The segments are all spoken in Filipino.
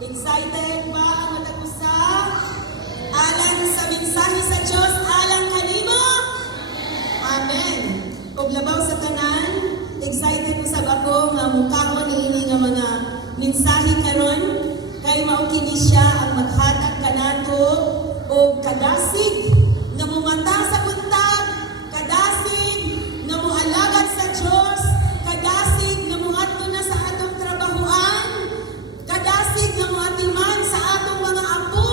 Excited ba ang matagusa? Alang sa mensahe sa Diyos, alang kanimo? Amen. Ug labaw sa tanan, excited ko sa bako nga mukhaon niini nga mga mensahe karon kay mao kini siya ang maghatag kanato og kadasig nga mumata sa buntag, kadasig nga moalagad sa Dios, kadasig nga moadto na sa atong trabahoan, kadasig nga moatiman sa atong mga apo,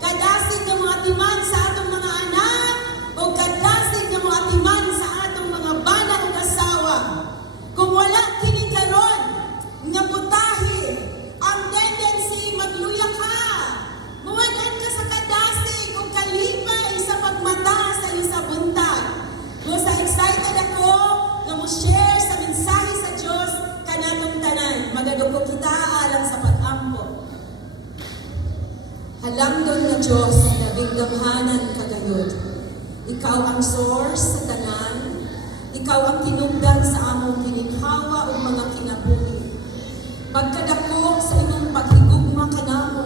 kadasig nga moatiman sa atong mga anak, o kadasig nga moatiman sa atong mga bana ug asawa. Kung wala kini karon nga butahe, ang tendency magluya ka. Mawalan ka sa kadasig o kalipay sa pagmata sa iyo sa buntag. Kung sa excited ako nga mo-share sa mensahe sa Diyos kanatong tanan, magadugo kita alang sa pag-ampo. Halangdon nga Diyos na bigdamhanan kagayod. Ikaw ang source sa tanan. Ikaw ang tinugdan sa among gininhawa o mga kinabuhi. Pagkadako sa imong paghigugma kanamo,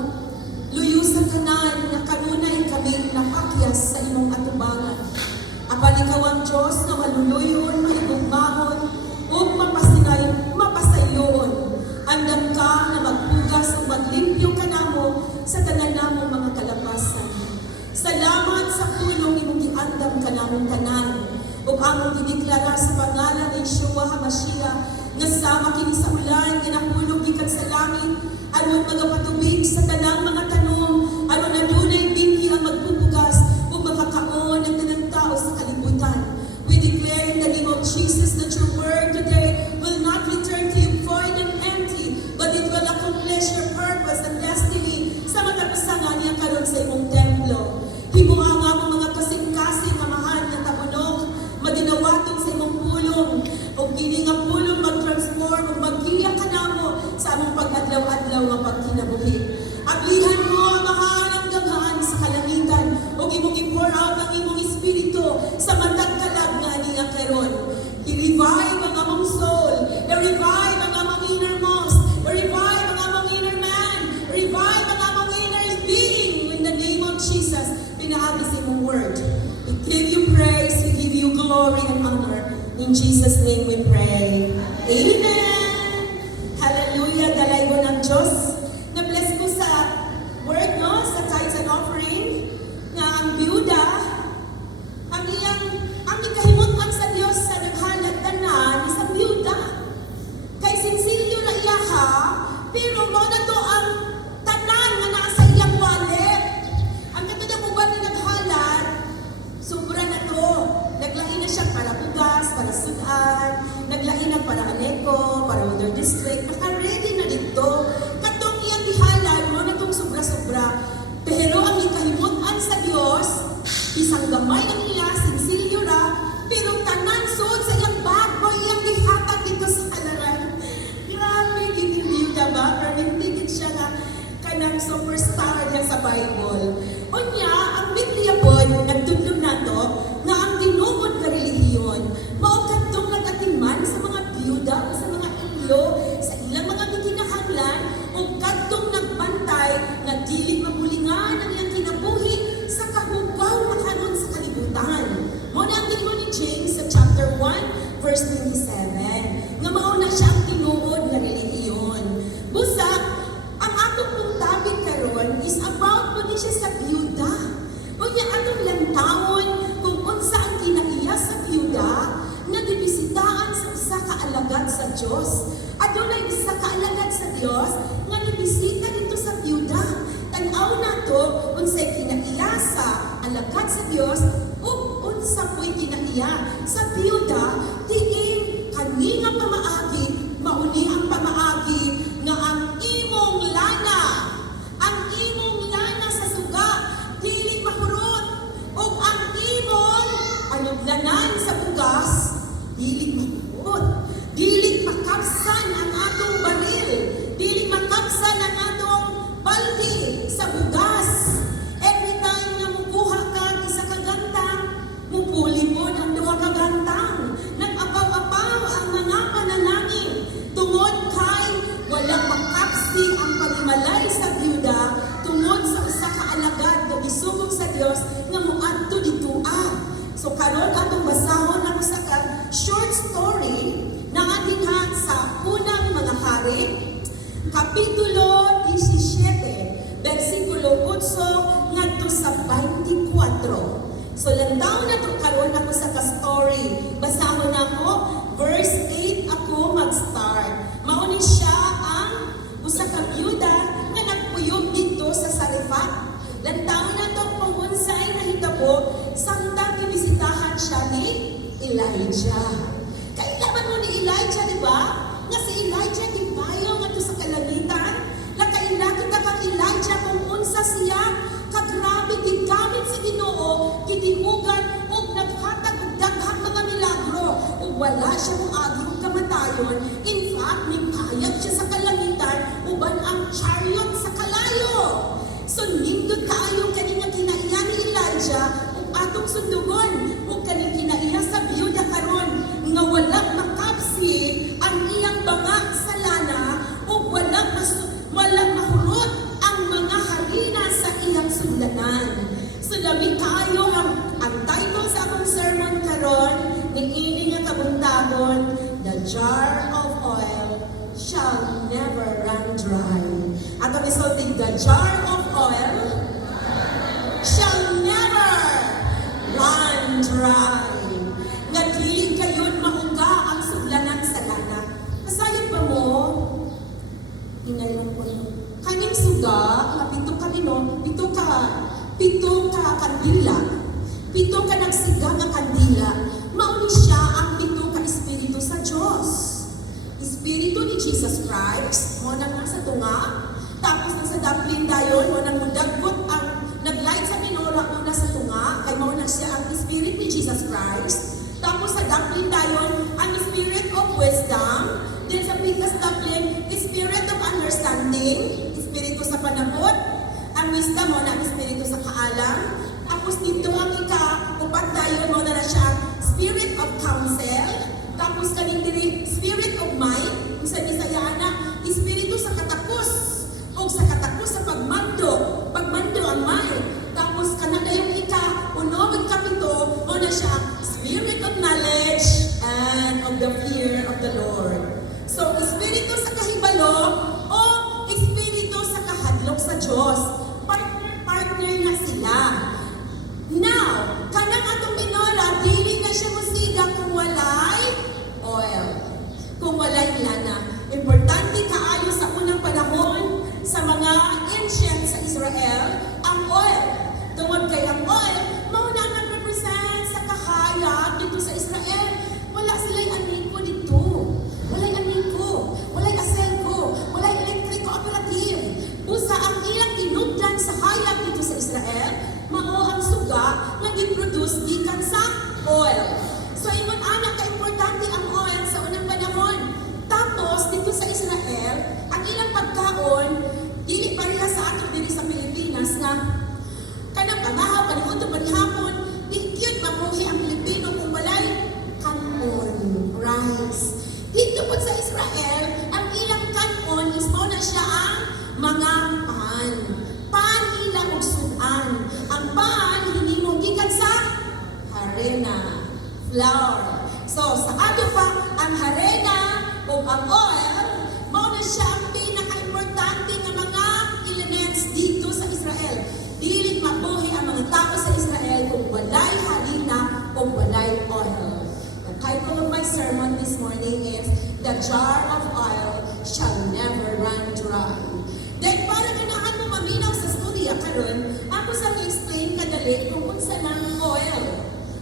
luyo sa tanan nga kanunay kami napakyas sa imong atubangan. Apan ikaw ang Diyos na maluluyon, mahigugmahon, o mapasayon. Andam ka na magpugas o maglimpyo kanamo sa tanan namong mga kalapasan. Salamat sa tulong imong giandam kanamong tanan. Ug among gideklara sa pangalan ni Yeshua HaMashiach nga sama kini sa ulan ginahulog gikan sa langit aron magapatubig sa tanang mga tanom aron adunay binhi ang magbubugas ug makakaon ang tanang tao sa kalibutan. We declare in the name of Jesus that your word today will not return to you void and empty, but it will accomplish your purpose and destiny sa matapusangan niya karon sa imong templo. Himuha nga mo mga kasing-kasing amahan nga tabunok madinawaton sa imong pulong o kini nga pulong mag-transform o maghiya ka namo sa among pag-adlaw-adlaw nga pagkinabuhi. Ablihan mo ang mahal ang daghan sa kalangitan o imong i-pour out ang imong espiritu sa matag kalag nga niya karon. I-revive ang among soul, i-revive ang among innermost, i-revive ang among inner man, i-revive ang among inner being in the name of Jesus. Pinaagi sa imong word. We give you praise, we give you glory and honor. In Jesus' name we pray. Amen! Hallelujah! Dalay ko ng Diyos. Na-bless ko sa word, no? Sa tithes and offering, nga ang byuda, ang ikahimutan sa Diyos sa naghalag tanan, isang byuda. Kay sinsilyo na iyaha, pero mo na to ang tanan nga nasa iyang wallet. Ang katadabugan na naghalag, sobra na to. Naglain na siya para bugas, para sudan, naglain na para Aleko, para Water District. Naka-ready na dito. Katong iyang ihalan mo na itong sobra-sobra. Pero ang ikahimutan sa Diyos, isang gamay ang iya, sinsilyo ra, pero tanan suod sa iyang bag mo, iyang ihatag dito sa halaran. Grabe, ginibiyuda ba? Grabe, higit siya na kanang superstar niya sa Bible. O niya, ang Biblia po, nagtudlong na to, nga ang tinuod na relihiyon, maukadtong nagatiman sa mga biyuda o sa mga inyo, sa ilang mga kinahanglan, o kadtong nagbantay, na dili mabulingan ang iyang kinabuhi sa kahubaw na kanon sa kalibutan. Muna ang tingin ni James sa chapter 1, verse 27, nga mauna siya ang tinuod na relihiyon. Busak, ang atong pong topic karon is about po siya sa biyuda. O niya atong lantawon kung unsa ang kinaiya sa biyuda na gibisitaan sa usa ka alagad sa Dios. Adunay isa ka alagad sa Dios nga gibisita dito sa biyuda. Tan-aw nato unsay kinaiya sa alagad sa Dios ug unsa po'y kinaiya sa biyuda diin kani nga pamaagi mauni ang pamaagi nga ang imong lana sa suga dili mahurot ug ang imong anuglanan sa bugas dili mahurot, dili makapsan ang atong baril, dili makapsan ang atong balde sa bugas. Every time na mukuha ka isa ka ganta, mupuli mo ang duha ka ganta. Kapitulo 17, versikulo 8 ngadto sa 24. So lantaw na to karon ako sa ka-story. Basahon ako verse 8 ako mag-start. Mao ni siya ang usa ka byuda nga nagpuyog dito sa Sarefat. Lantaw na to kung unsay nahitabo samtang bibisitahan siya ni Elijah. Kailangan mo ni Elijah, di ba? Nga si Elijah di bayo nga to sa kalangitan. Nakaila kita kang Elijah kung unsa siya kagrabe gigamit sa Ginoo, gidihugan ug naghatag og daghang mga milagro ug wala siya moagi og kamatayon. In fact, mipayag siya sa kalangitan uban ang chariot sa kalayo. So nindot kaayo kani nga kinaiya ni Elijah ug atong sundugon ug kani kinaiya sa byuda karon nga wala makapsi ang iyang banga sa lana ug wala mahurot ang mga harina sa iyang sudlanan. So lami kayo ang title sa akong sermon karon niini nga kabuntagon, The Jar of Oil Shall Never Run Dry. Atong isulti, the jar of oil shall never run dry. Nga dili kayon mauga ang sudlanan sa lana. Kasayod ba mo? Ingay lang po. Kaning suga, nga pito ka nino, pito ka kandila. Pito ka nagsiga nga kandila. Mauni siya ang pito ka espiritu sa Diyos. Espiritu ni Jesus Christ, mo nang nasa tunga. Tapos nang sa daplin dayon, mo nang mudagot ang naglight sa minora una sa tunga, kay mo na siya ang Spirit ni Jesus Christ. Tapos sa daplin dayon, ang Spirit of Wisdom. Then sa pikas daplin, Spirit of Understanding, Espiritu sa panabot. Ang wisdom mo na ang Espiritu sa kaalam. Tapos dito ang upat dayon, mo na siya ang Spirit of Counsel. Tapos kaning diri, Spirit of Might. Kung sa Bisaya na, Espiritu sa katapos. O sa katapos sa pagmando ang mind. Tapos kanada yung uno, ikapito, o na siya, Spirit of Knowledge and of the fear of the Lord. So, Espiritu sa kahibalo o Espiritu sa kahadlok sa Diyos. Partner na sila. Now, kanang atong minora, dili na siya musiga kung walay oil. Kung walay lana. Importante kaayo sa unang panahon sa mga ancient sa Israel, ang oil. Tungod kay ang oil, mauna nag-represent sa kahayag dito sa Israel. Wala sila'y aniko dito. Wala'y aniko. Wala'y aselko. Wala'y electric cooperative. Busa ang ilang tinugdan sa hayag dito sa Israel, mao ang suga na giproduce gikan sa oil. So, ingon anak ka-importante ang oil sa unang panahon. Tapos, dito sa Israel, ang ilang pagkaon, dili pareha sa ato diri sa Pilipinas na kanang pangahaw, panihon, panihapon, cute mabuhi ang Pilipino kung walay kanon, rice. Dito po sa Israel, ang ilang kanon is mo na siya ang mga pan. Pan ilang og sudan. Ang pan, hindi mo gikan sa harina, flour. So, sa ato pa, ang harina o ang oil, mo na siya ang pinaka-importante ng mga elements dito sa Israel. Dili mabuhi ang mga tao sa Israel kung walay harina o walay oil. The title of my sermon this morning is, The Jar of Oil Shall Never Run Dry. Then, para ganahan mo maminaw sa storya karon, ako sa explain kadali kung unsa ng oil.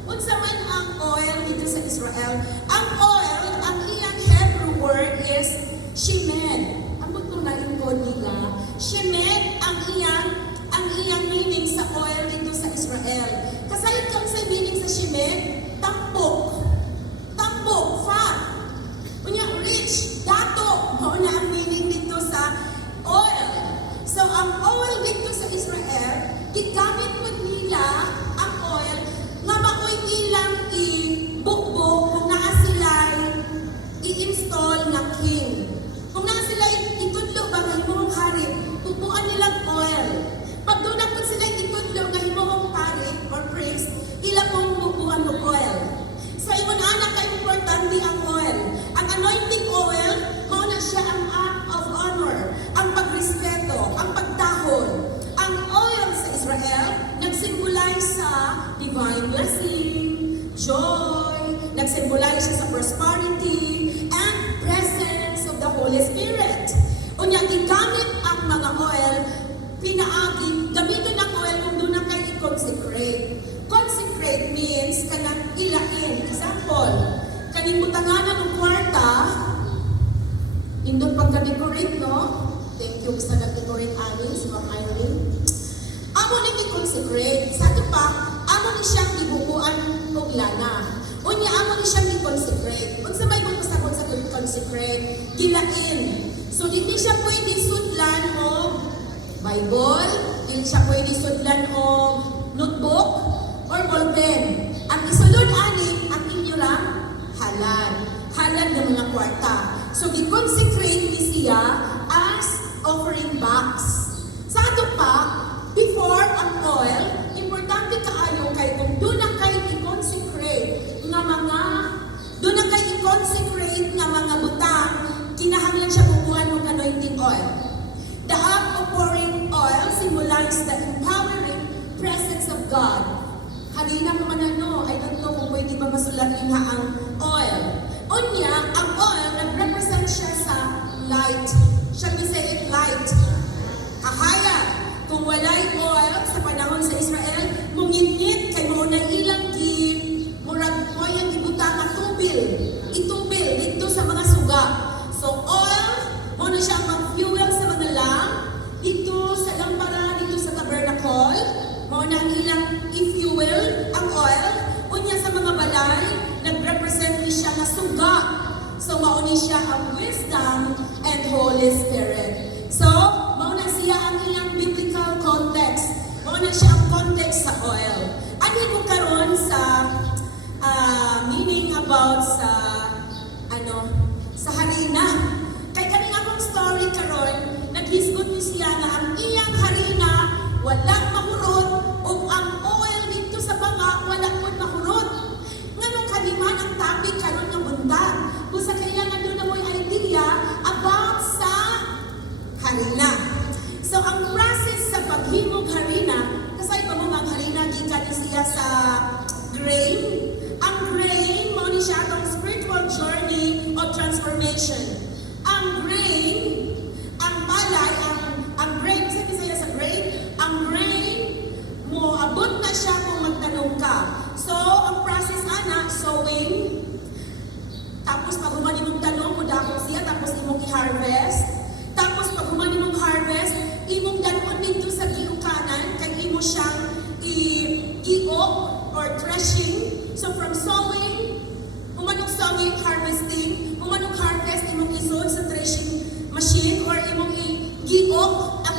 Unsa man ang oil dito sa Israel. Ang oil, ang iyang Hebrew word is shemed. Ang butong naingkod nila. Shemed ang iyang meaning sa oil dito sa Israel. Kasayod kang sa meaning sa shemed, tampok. Tampok, fat. Unya, rich, dato. Mao na ang meaning dito sa oil. So, ang oil dito sa Israel, gigamit po nila ang oil nga maoy ilang i-bukbok kung naa sila'y i-install na king. Kung naa sila'y itudlo ba nga himong hari, tutuan nilang oil. Pag doon na po sila'y itudlo nga himong hari or priest, ila pong bubuan ng oil. So, iwan anak ka-importante ang oil. Ang anointing oil, mauna siya ang act of honor. respeto, ang pagdahon. Ang oil sa Israel, nag-symbolize sa divine blessing, joy, nag-symbolize siya sa prosperity, and presence of the Holy Spirit. Unya, gigamit ang mga oil, pinaagi, gamitin ang oil kung doon na kayo i-consecrate. Consecrate means kanang ilain. Example, kaning butanganan ng kwarta, indot pagka-decorate, no? Thank you sa nag-decorate Alice, Ma'am Irene. Amo ni i-consecrate. Sa ito pa, amo ni siyang ibubuan og lana. Unya, amo ni siyang i-consecrate. Kung sa may mga sabon sa consecrate, gilain. So, hindi siya pwede sudlan o Bible, hindi siya pwede sudlan o notebook or ballpen. Ang isulod ani, ang inyo lang, halal. Halal ng mga kwarta. So, gi-consecrate ni siya as offering box. Sa ato pa, before ang oil, importante kaayo kay kung doon na kayo i-consecrate nga mga, doon na kayo i-consecrate nga mga butang, kinahanglan siya bubuhan ng anointing oil. The act of pouring oil symbolizes the empowering presence of God. Kanina mo man ano, I don't know kung pwede ba masulat niya ang oil. Unya, ang oil, nag-represent siya sa light. Shall we say it light? Kahaya. Kung walay oil sa panahon sa Israel, mungingit kay mo na ilang murag mo yung gibutang at tubil. Itubil dito sa mga suga. So oil, mo na siya mag-fuel sa mga lamp, dito sa lampara, dito sa tabernacle, mo na ilang i-fuel ang oil. Unya sa mga balay, nag-represent ni siya na suga. So mauni siya ang wisdom and Holy Spirit. So, mauna siya ang ilang biblical context. Mauna siya ang context sa oil. Ano ko karon sa meaning about sa sa harina. Kay kaning akong story karon, naghisgot ni siya na ang iyang harina walang mahurot o ang oil dito sa banga wala pud mahurot. Nganong kaniman ang topic karon nga buntag. Kung sa kailangan doon na mo'y idea about sa harina. So, ang process sa paghimog harina, kasay pa mo ang harina, gikan siya sa grain. Ang grain, mo ni siya ang spiritual journey of transformation. Ang grain, ang palay, ang grain, sabi sa'yo sa grain, ang grain, mo abot na siya kung magtanong ka. So, ang process ana, sowing, tapos pag humani mong tanong, mudakot siya, tapos imong i-harvest. Tapos pag humani mong harvest, imong danon dito sa giukanan, kay imo siyang i-iok or threshing. So from sowing, humanong sowing, harvesting, humanong harvest, imong isod sa threshing machine or imong i-giok ang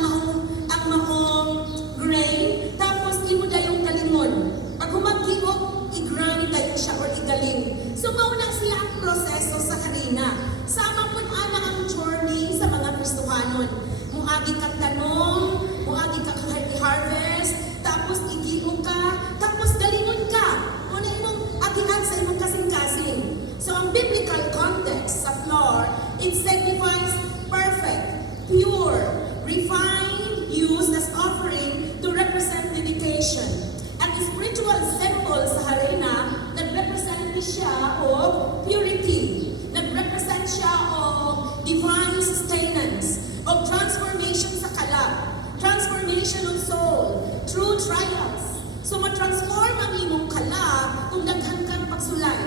maong grain. Tapos imo dayong galingon. Pag humag-giok, i-grind dayon siya or igaling. So mauna siya ang proseso sa harina. Sama po ana ang journey sa mga Kristohanon. Muagi kang tanong, muagi kang harvest, tapos igiog ka, tapos galingon ka. Muna imong agihan sa imong kasing-kasing. So ang biblical context sa flour, it signifies perfect, pure, refined, used as offering to represent dedication. Ang spiritual symbol sa harina, nag-represent siya of purity. Nag-represent siya of divine sustenance, of transformation sa kalab, transformation of soul, through trials. So, ma-transform ang imong kalab kung daghan kang pagsulay.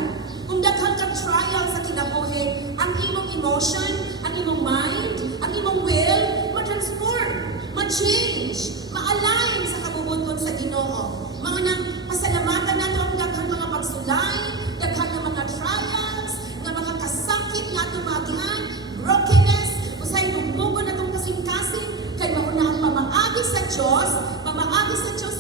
Kung daghan kang trial sa kinabuhi, ang imong emotion, ang imong mind, ang imong will, ma-transform, ma-change, ma-align sa kabubuton sa Ginoo. Mga nang pasalamatan nato ang daghang mga pagsulay, daghang nga mga trials, nga mga kasakit nga tumagian, brokenness, usay bugbugon natong kasing-kasing, kay mauna ang pamaagi sa Diyos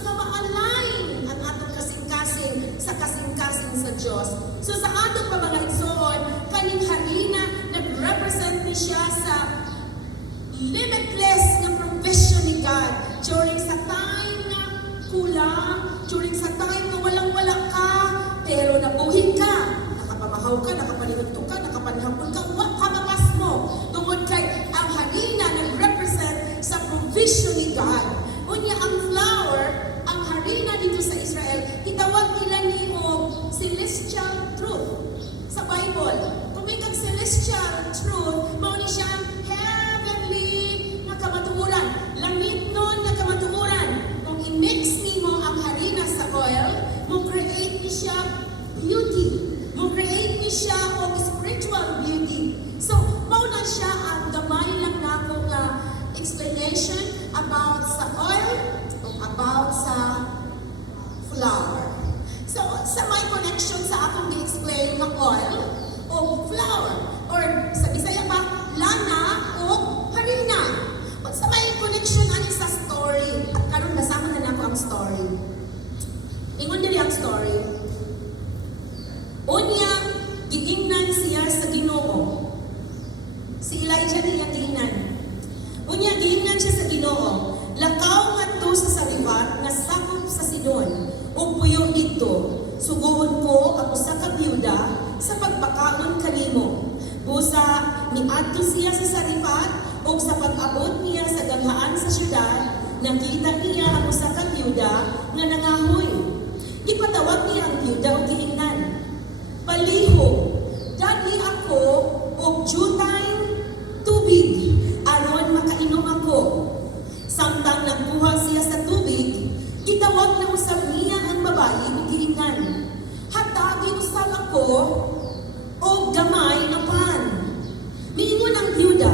na ma-align ang atong kasing-kasing sa kasing-kasing sa Diyos. So sa atong pa mga igsoon, kaning harina, nag-represent ni siya sa limitless na provision ni God during sa time na kulang, during sa time na walang-wala ka, pero nabuhin ka, nakapamahaw ka, nakapanihunto ka, nakapanihapon ka, wak ka mapas mo. Tungod kay ang harina nag-represent sa vision ni God. Unya ang flower, ang harina dito sa Israel, itawag nila ni celestial truth sa Bible. Kung may kang celestial truth, mauni siyang heavenly na kamatuuran. Langit nun na kamatuuran. Kung i-mix nimo ang harina sa oil, mo create ni siya beauty. Mo create ni siya og spiritual beauty. So, mauna siya ang gamay lang nako nga explanation about sa oil o about sa flower. So, sa may connection sa akong gi-explain nga oil o flower or sa Bisaya pa, lana o harina. O sa may connection ani sa story. Karon basahon na nako ang story. Ingon diri ang story. Unya, giingnan siya sa Ginoo. Si Elijah niya giingnan. Unya, giingnan siya sa Ginoo. Lakaw ngadto sa Sarifat nga sakop sa Sidon. Ug puyo dito, suguhon ko ang usa ka byuda sa pagpakaon kanimo. Busa niadto siya sa Sarifat ug sa pag-abot niya sa ganghaan sa syudad, nakita niya ang usa ka byuda nga nangahoy. Ipatawag niya ang byuda ug giingnan. Palihog, dali ako og jutay tubig aron makainom ako. Samtang nagkuha siya sa tubig, gitawag na usab niya ang babae ug giingnan. Hatagi usab ako og gamay nga pan. Miingon ang byuda,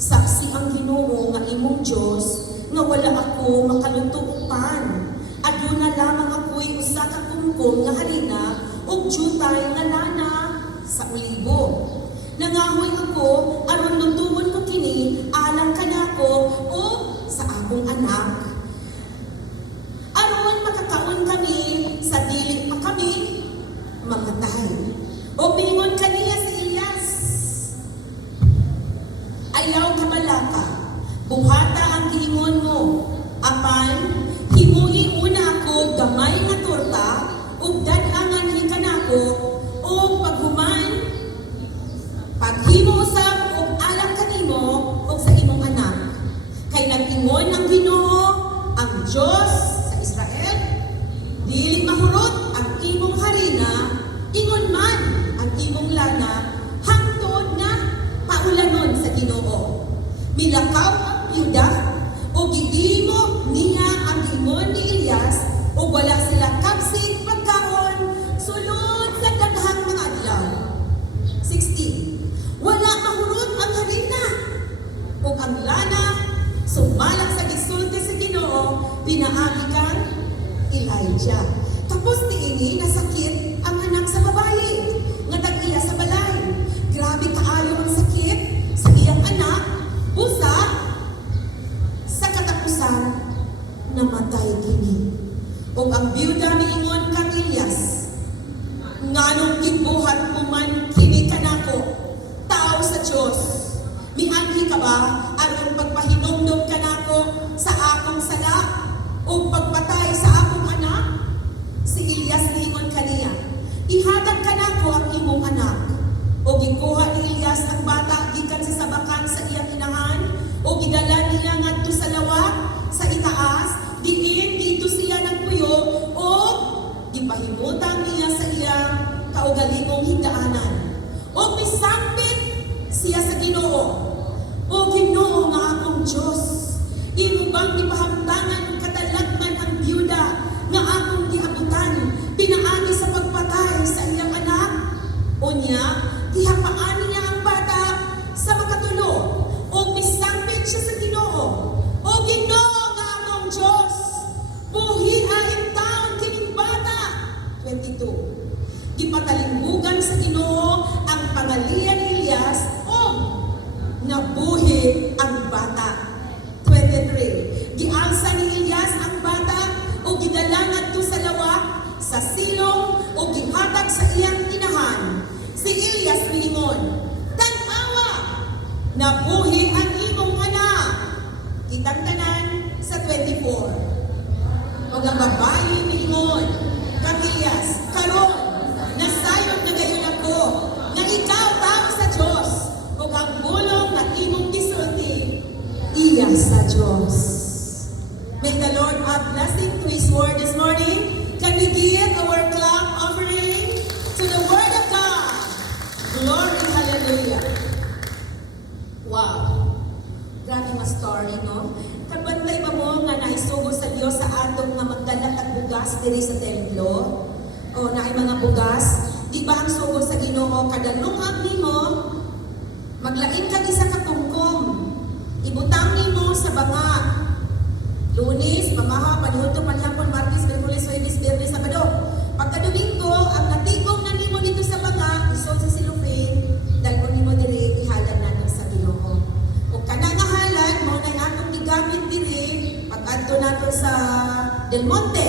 saksi ang Ginoo nga imong Dios nga wala ako makaluto og pan. Aduna lamang ako'y usa ka kumkum nga harina ug jutay nga lana sa olibo. Nangahoy ako aron lutuon ko kini alang kanako o sa akong anak. Aron makakaon kami sa dili pa kami mamatay. O pingon kaniya si Elias. Ayaw ka balaka, buhata ang giingon mo. Apan, himuhi una ako gamay nga torta ug dad-angan hikanako ug paghuman paghimo usab og alang kanimo ug sa imong anak. Kay nag-ingon ang Ginoo, ang Dios sa Israel, dili mahurot ang imong harina, ingon man ang imong lana hangtod na paulanon sa Ginoo. Milakaw ang byuda o gihimo niya ang ingon ni Elias o wala sila kapsig pagkaon sulod sa daghang mga adlaw. 16. Wala mahurot ang harina o ang lana sumalak sa gisulti sa Ginoo pinaagi kang Elijah. Tapos niini nasakit ang anak sa babae nga tag-iya sa balay. Grabe kaayo ang sakit sa iyang anak. Busa sa katapusan, namatay kini. O ang byuda miingon kang Elias, nganong gibuhat mo man kini kanako, tao sa Dios. Miagi ka ba aron pagpahinomdom kanako sa akong sala o pagpatay sa akong anak? Si Elias miingon kaniya, ihatag kanako ang imong anak. O gikuha ni Elias ang bata gikan sa sabakan sa iyang inahan o gidala niya ngadto sa lawak sa itaas, diin dito siya nagpuyo o gipahimutang niya sa iyang kaugalingong higdaanan. O misambit siya sa Ginoo. O Ginoo nga akong Dios, imo bang gipahamtangan og katalagman ang byuda nga akong giabutan pinaagi sa pagpatay sa iyang anak? Unya, gihapaan niya ang bata sa makatulo o misambit siya sa Ginoo. O Ginoo nga akong Dios, buhiain taon kining bata. 22. Gipatalinghugan sa Ginoo ang pangalian ni Elias o nabuhi ang bata. 23. Gialsa ni Elias ang bata o gidala ngadto sa lawak sa silong o gihatag sa iyang inahan. Si Elias miingon, tan-awa, nabuhi ang imong anak. Kitang tanan sa 24. O ang babae miingon, kang Elias, karon nasayod na gayon ako, nga ikaw tao sa Dios, o ang bulong na imong gisulti, Elias sa Diyos. May the Lord add blessing to His word this morning. Can we give our clap offering to the word of God? Glory, hallelujah. Wow. Grabe nga story, no? Kabantay ba mo nga naisugo sa Dios sa atong nga magdala kag bugas diri sa templo? O naay mga bugas, di ba ang sugo sa Ginoo kada lungag nimo, maglain ka isa ka tungkong, ibutang nimo sa banga. Lunes, pamaha, panihutong, panihapon, Martes, Miyerkules, Huwebes, Biyernes, Sabado. Pagka Domingo, ang natigong na nimo dito sa banga, isod sa silupin, dalon nimo diri ihalad natin sa Ginoo. O kana nga halad mo na atong gigamit diri pag-adto nato sa Del Monte,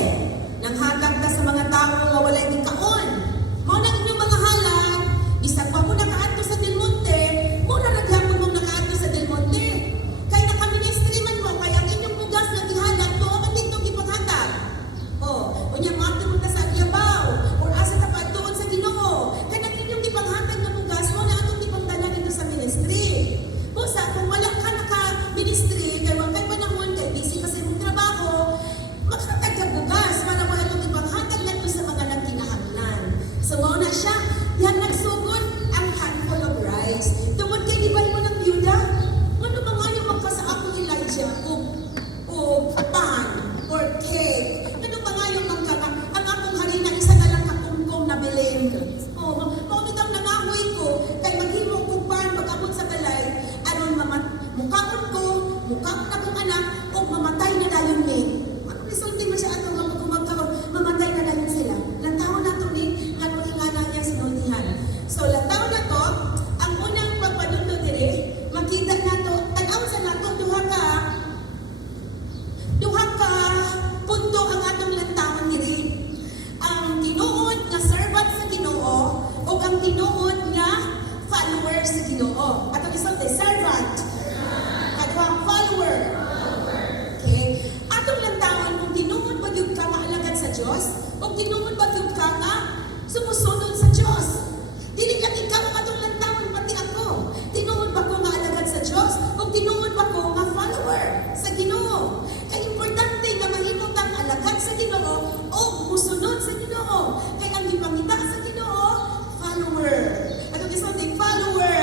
nang hatag ta sa mga tao nga walay mikaon. Mo na inyong mga halad, bisag pa mo nakaadto sa Del Monte, mo na naghapon mo nakaadto sa Del Monte. Kay naka-ministry man mo, kaya ang inyong bugas na gihalad mo, man dito gipaghatag. O unya mato mo na sa Yabaw, or asa ta paadtoon sa Ginoo. Kay ang inyong gipaghatag na bugas mo na atong gipangdala dito sa ministry. Busa kung wala ka naka-ministry, kay wala kay panahon, kay busy kasi mong trabaho, maghatag ka bugas para wala itong ipanghatag na sa mga nagkinahanglan. So, na siya, yan nagsugod ang handful of rice. Tungod kay di ba mo ng byuda? Ano ba nga yung magpasa ako Elijah o pan or cake? Ano ba nga yung magkaka? Ang akong harina, isa na lang kakungkong na bilin. Maumitang nangahoy ko, kay maghimo ko pan, pag-abot sa balay, aron mukhaon ko, mukhaon na kong anak, o mamatay na dayon ni. Ano resulti mo siya atong kapag kumagkaroon, mamatay na dayon sila. Lantaon na ito ni, nga kung ingana niya sinultihan. So, lantaon na to, ang unang pagpanundo diri, makita na to, tanaw sa nato, duha ka punto ang atong lantaon diri. Ang tinuod nga servant sa Ginoo, o ang tinuod nga follower sa Ginoo. Atong isulti, servant. Kaduhang follower. Okay. Atong lantaon, kung tinuod ba yung ka maalagad sa Diyos, o tinuod ba yung ka nga sumusunod sa Diyos. Dili lang ikaw ang atong lantaon, pati ako. Tinuod ba ko maalagad sa Diyos, o tinuod ba ko nga follower sa Ginoo. Kaya importante na mahimong kang alagad sa Ginoo, o musunod sa Ginoo. Kaya ang ipangita sa Ginoo, follower. Atong isulti, follower.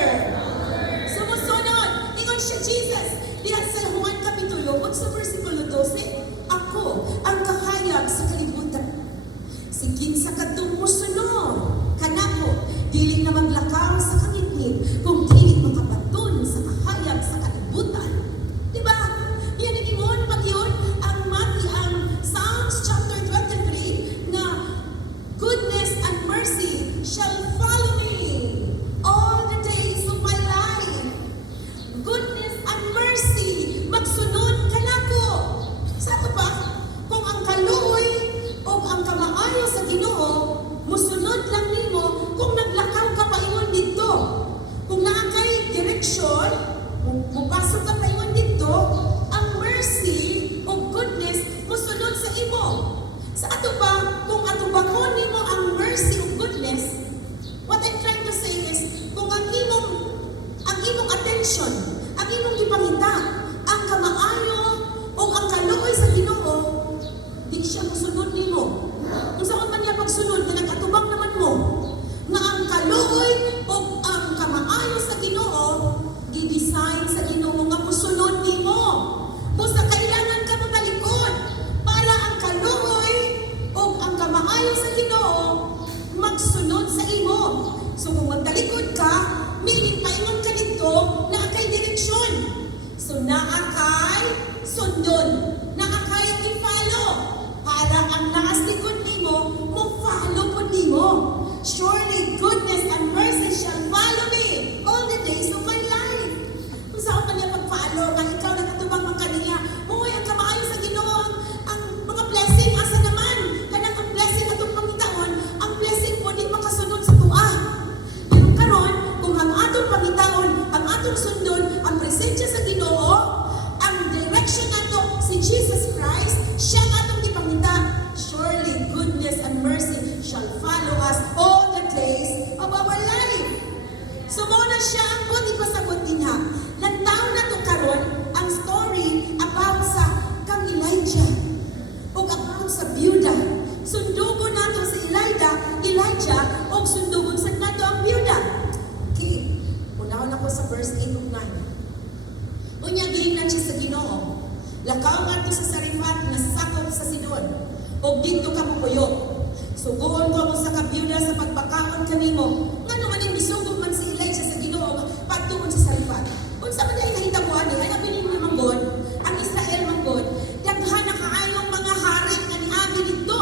Sumusunod. Ingon siya, Jesus. Diyan sa Juan Kapitulo 8, versikulo 12, ako ang kahayag sa kalibutan. Sigin sa katong musunod, kanako, dili na maglakaw sa kangitngit, kung dili makabaton sa kahayag sa kalibutan. Diba? Yan ang ingon, pag yun, ang Psalms chapter 23, na goodness and mercy shall follow me all the days of my life. Goodness and mercy, magsunod ka nako. Sa ito pa, kung ang kaluoy o ang kamaayo sa Ginoo, musunod lang nimo kung naglakaw ka pa ingon dito. Kung naakay direksyon, mupasok ka pa ingon dito, ang mercy o goodness musunod sa imo. Sa ato pa, kung ato bangon nimo ang mercy o goodness, what I'm trying to say is, kung ang imong attention, ang imong ipangita, ang kamaayo o ang kaluoy sa Ginoo, di siya musunod nimo. Kung saan man niya pagsunod, na nag-atubang naman mo, na ang kaluoy o ang kamaayo sa Ginoo, di-design sa Ginoo nga musunod nimo. Basta kailangan ka matalikod para ang kaluoy o ang kamaayo sa Ginoo magsunod sa imo. So kung magtalikod ka, meaning paingon ka dito na akay direksyon. So naakay sundon, naakay i-follow para ang naas likod nimo mo follow po nimo. Surely goodness and mercy shall follow me all the days of my life. Kung saan pa niya pag-follow, kung ikaw nakatubang mang kaniya, muhay ang kamaayo sa Ginoo, ang mga blessing, asa naman, kanang ang blessing atong pangitaon, ang blessing po di makasunod sa tuwa. Pero karon, kung ang atong pangitaon, ang atong sundon, ang presensya sa Ginoo, ang direction nato si Lakaw nga to sa Sarifat nga sakop sa Sidon. O dito ka mupuyok. Suguon ko mo sa kabyuda sa pagpakaon kanimo. Nga naman yung gisugo man si Elijah sa Ginoo pagtuon sa Sarifat. Kung sa man ay nahitabuan ay abinin mo manggod, ang Israel manggod, daghan na kaayong mga hari nga niagi dito.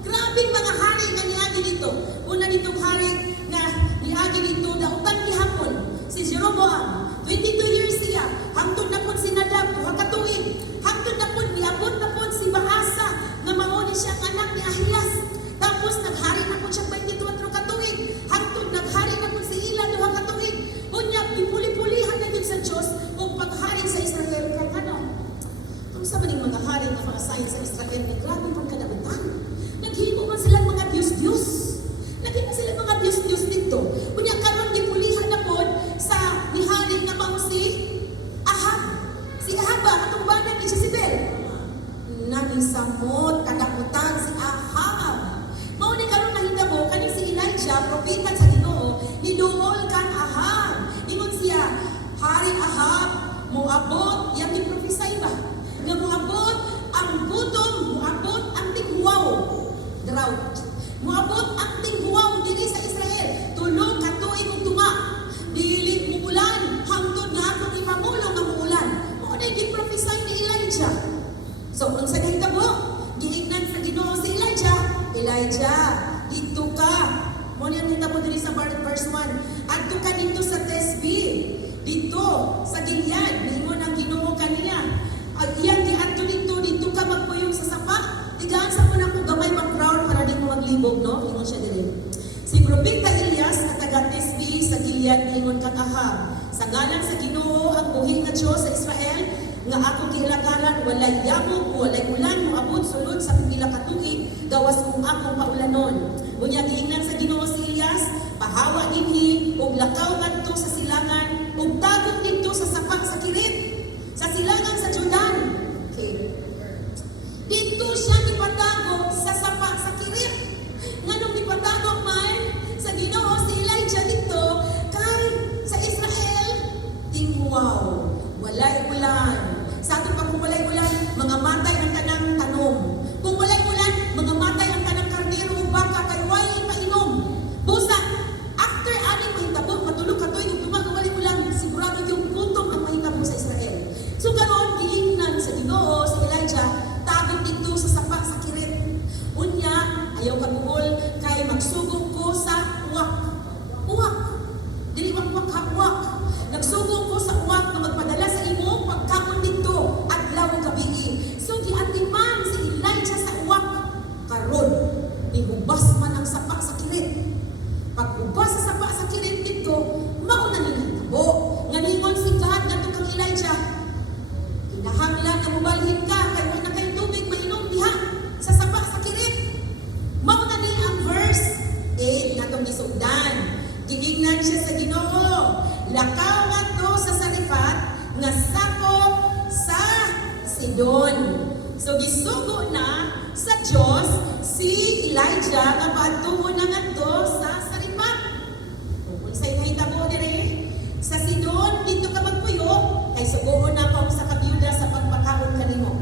Grabing mga hari nga niagi dito. Una ditong hari nga niagi dito dautan ni hapon si Jeroboam. 22 years siya. Hangtod na po si Nadab, duha ka tuig. Hangtod na po, niabot na po si Baasa, nga mauni siyang anak ni Ahias. Tapos naghari na po siya 24 ka tuig. Hangtod naghari na po si Ila, duha ka tuig. Unya, pipuli-pulihan na yun sa Diyos kung paghari sa Israel. Kaya ano? Kung sa maning mga hari na mga sayin sa Israel, may grabe pang kanabutan. Naghimo man silang mga Diyos-Diyos. Naghimo silang mga Diyos-Diyos dito. Unya, karon gipulihan na po sa ni hari na mao si Ahab. Si Ahab ba? Atong banan ni Jezebel. Naging samot, kadakutan si Ahab. Mao ni karon nahitabo kaning si Elijah, propeta sa Ginoo, niduol kan Ahab. Ingon siya, Hari Ahab, moabot yang giprofesay ba? Nga moabot ang gutom, moabot ang tinghuaw. Drought. Moabot ang tinghuaw diri sa Israel. Tulo ka tuig ug tunga. Dili mo ulan, hangtod nga atong ipamulo nga muulan. Mao na giprofesay ni Elijah. So, kung sa kahitabo, giingnan sa Ginoo si Elijah, Elijah, dito ka. Mo niya nitabo diri sa verse 1. Adto ka dito sa Tesbi. Dito sa Gilead, mingon ang Ginoo kaniya. Iyang giadto dito ka magpuyong sa sapa. Tigaan sa muna ko gamay mag-crown para di mo maglibog, no? Ingon siya diri. Si Propeta Elias na taga Tesbi sa Gilead ingon kang Ahab. Sa ngalan sa Ginoo ang buhi nga Dios sa Israel, nga ako gihilagaran walay yamog walay ulan moabot sulod sa pipila ka tuig gawas kung akong paulanon. Unya giingnan sa Ginoo si Elias, pahawa dinhi ug lakaw ngadto sa silangan ug dagok didto sa sapak sa Kirit, sa silangan sa Jordan. Okay. Dito siya ipatago sa sapak sa Kirit. Nganong ipatago man sa Ginoo si Elijah dito kay sa Israel tingwaw, walay ulan. Sa ating pag kung walay ulan, mga matay ang tanang tanom. Kung walay ulan, mga matay ang tanang karnero o baka kay walay painom. Busa, after aning mahitabo, matulog ka to, yung tumaga walay ulan, sigurado yung gutom ang mahitabo sa Israel. So karon giingnan sa Ginoo si Elijah, tagog dito sa sapak sa Kirit. Unya, ayaw kabuol kay magsugong ko sa uwak. Uwak. Dili uwak ha, uwak. Nagsugong ko sa uwak na magpadala sa imo pagkakon dito adlaw ug gabi. So giatiman si Elijah sa uwak karon ihubas man ang sapak sa Kirit. Paghubas sa sapak sa Kirit dito, mao na nahitabo. Nga ningon si God ngadto kang Elijah, kinahanglan nga mobalhin ka kay wala kay tubig mainom diha sa sapak sa Kirit. Mao na ni ang verse 8 natong gisugdan. Giingnan siya sa Ginoo, lakaw ngadto sa Sarifat nga sakop sa Sidon. So gisugo na sa Dios si Elijah nga paadtuon na ngadto sa Sarifat. Kung sa nahitabo diri sa Sidon dito ka magpuyo kay sugoon na ko sa kabyuda sa pagpakaon kanimo.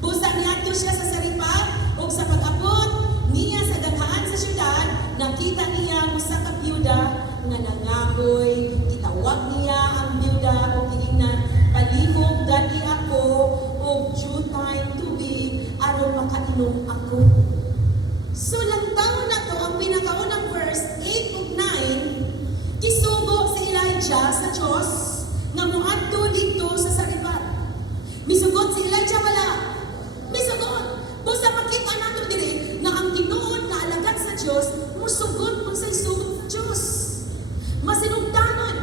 Busa niadto siya sa Sarifat ug sa pag-abot niya sa daghaan sa syudad, nakita niya usa ka byuda nga nangahoy. Gitawag niya ang byuda o giingnan, palihog gani ako og due time tubig aron makainom ako. So lang taon na to ang pinakaunang verse 8 ug 9, gisugo si Elijah sa Dios nga moadto dito sa Sarifat. Misugot si Elijah wala. Misugot. Busa makita nato diri nga ang tinuod na alagad sa Dios musugot kung say sugot sa Dios. Masinugdanon.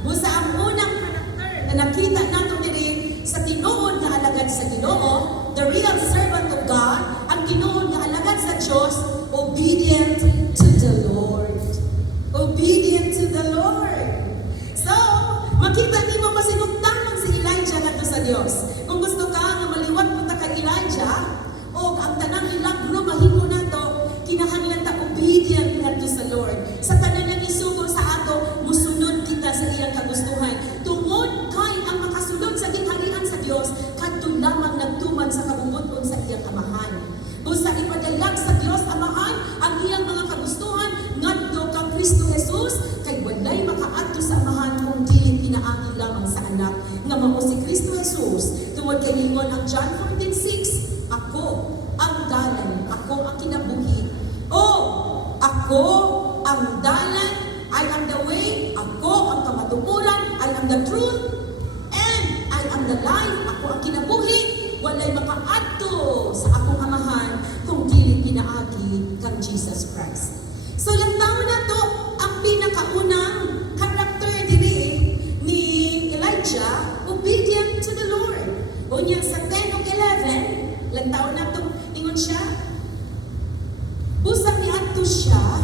Busa ang unang karakter na nakita nato diri sa tinuod na alagad sa Ginoo, the real servant of God, ang tinuod na alagad sa Dios, obedient to the Lord. Obedient to the Lord. So, makita nimo masinugdanon si Elijah ngadto sa Dios. Kung gusto ka nga maliwat punta kay Elijah, o ang tanang milagro mahimo nato, kinahanglan ta obedient ngadto sa Lord. Sa tanan nga isugo sa ato, musunod kita sa iyang kagustuhan. Tungod kay ang makasulod sa ginharian sa Dios kadto lang lamang nagtuman sa kabubuton sa iyang amahan. Busa ipadalag sa Dios Amahan ang iyang mga kagustuhan ngadto kang Kristo Jesus kay walay makaadto sa amahan kung dili pinaagi lamang sa anak nga mao si Kristo Jesus. Tungod kay ingon ang John 14:6, ako ang dalan, ako ang kinabuhi. Ako ang dalan, I am the way, ako ang kamatukuran, I am the truth, and I am the life, ako ang kinabuhi. Walay makaadto sa akong amahan kung dili pinaagi kang Jesus Christ. So lang taon na to ang pinakaunang character diri ni Elijah, obedient to the Lord. Unya sa 10 o 11, lang taon na to, ingon siya, busang niadto siya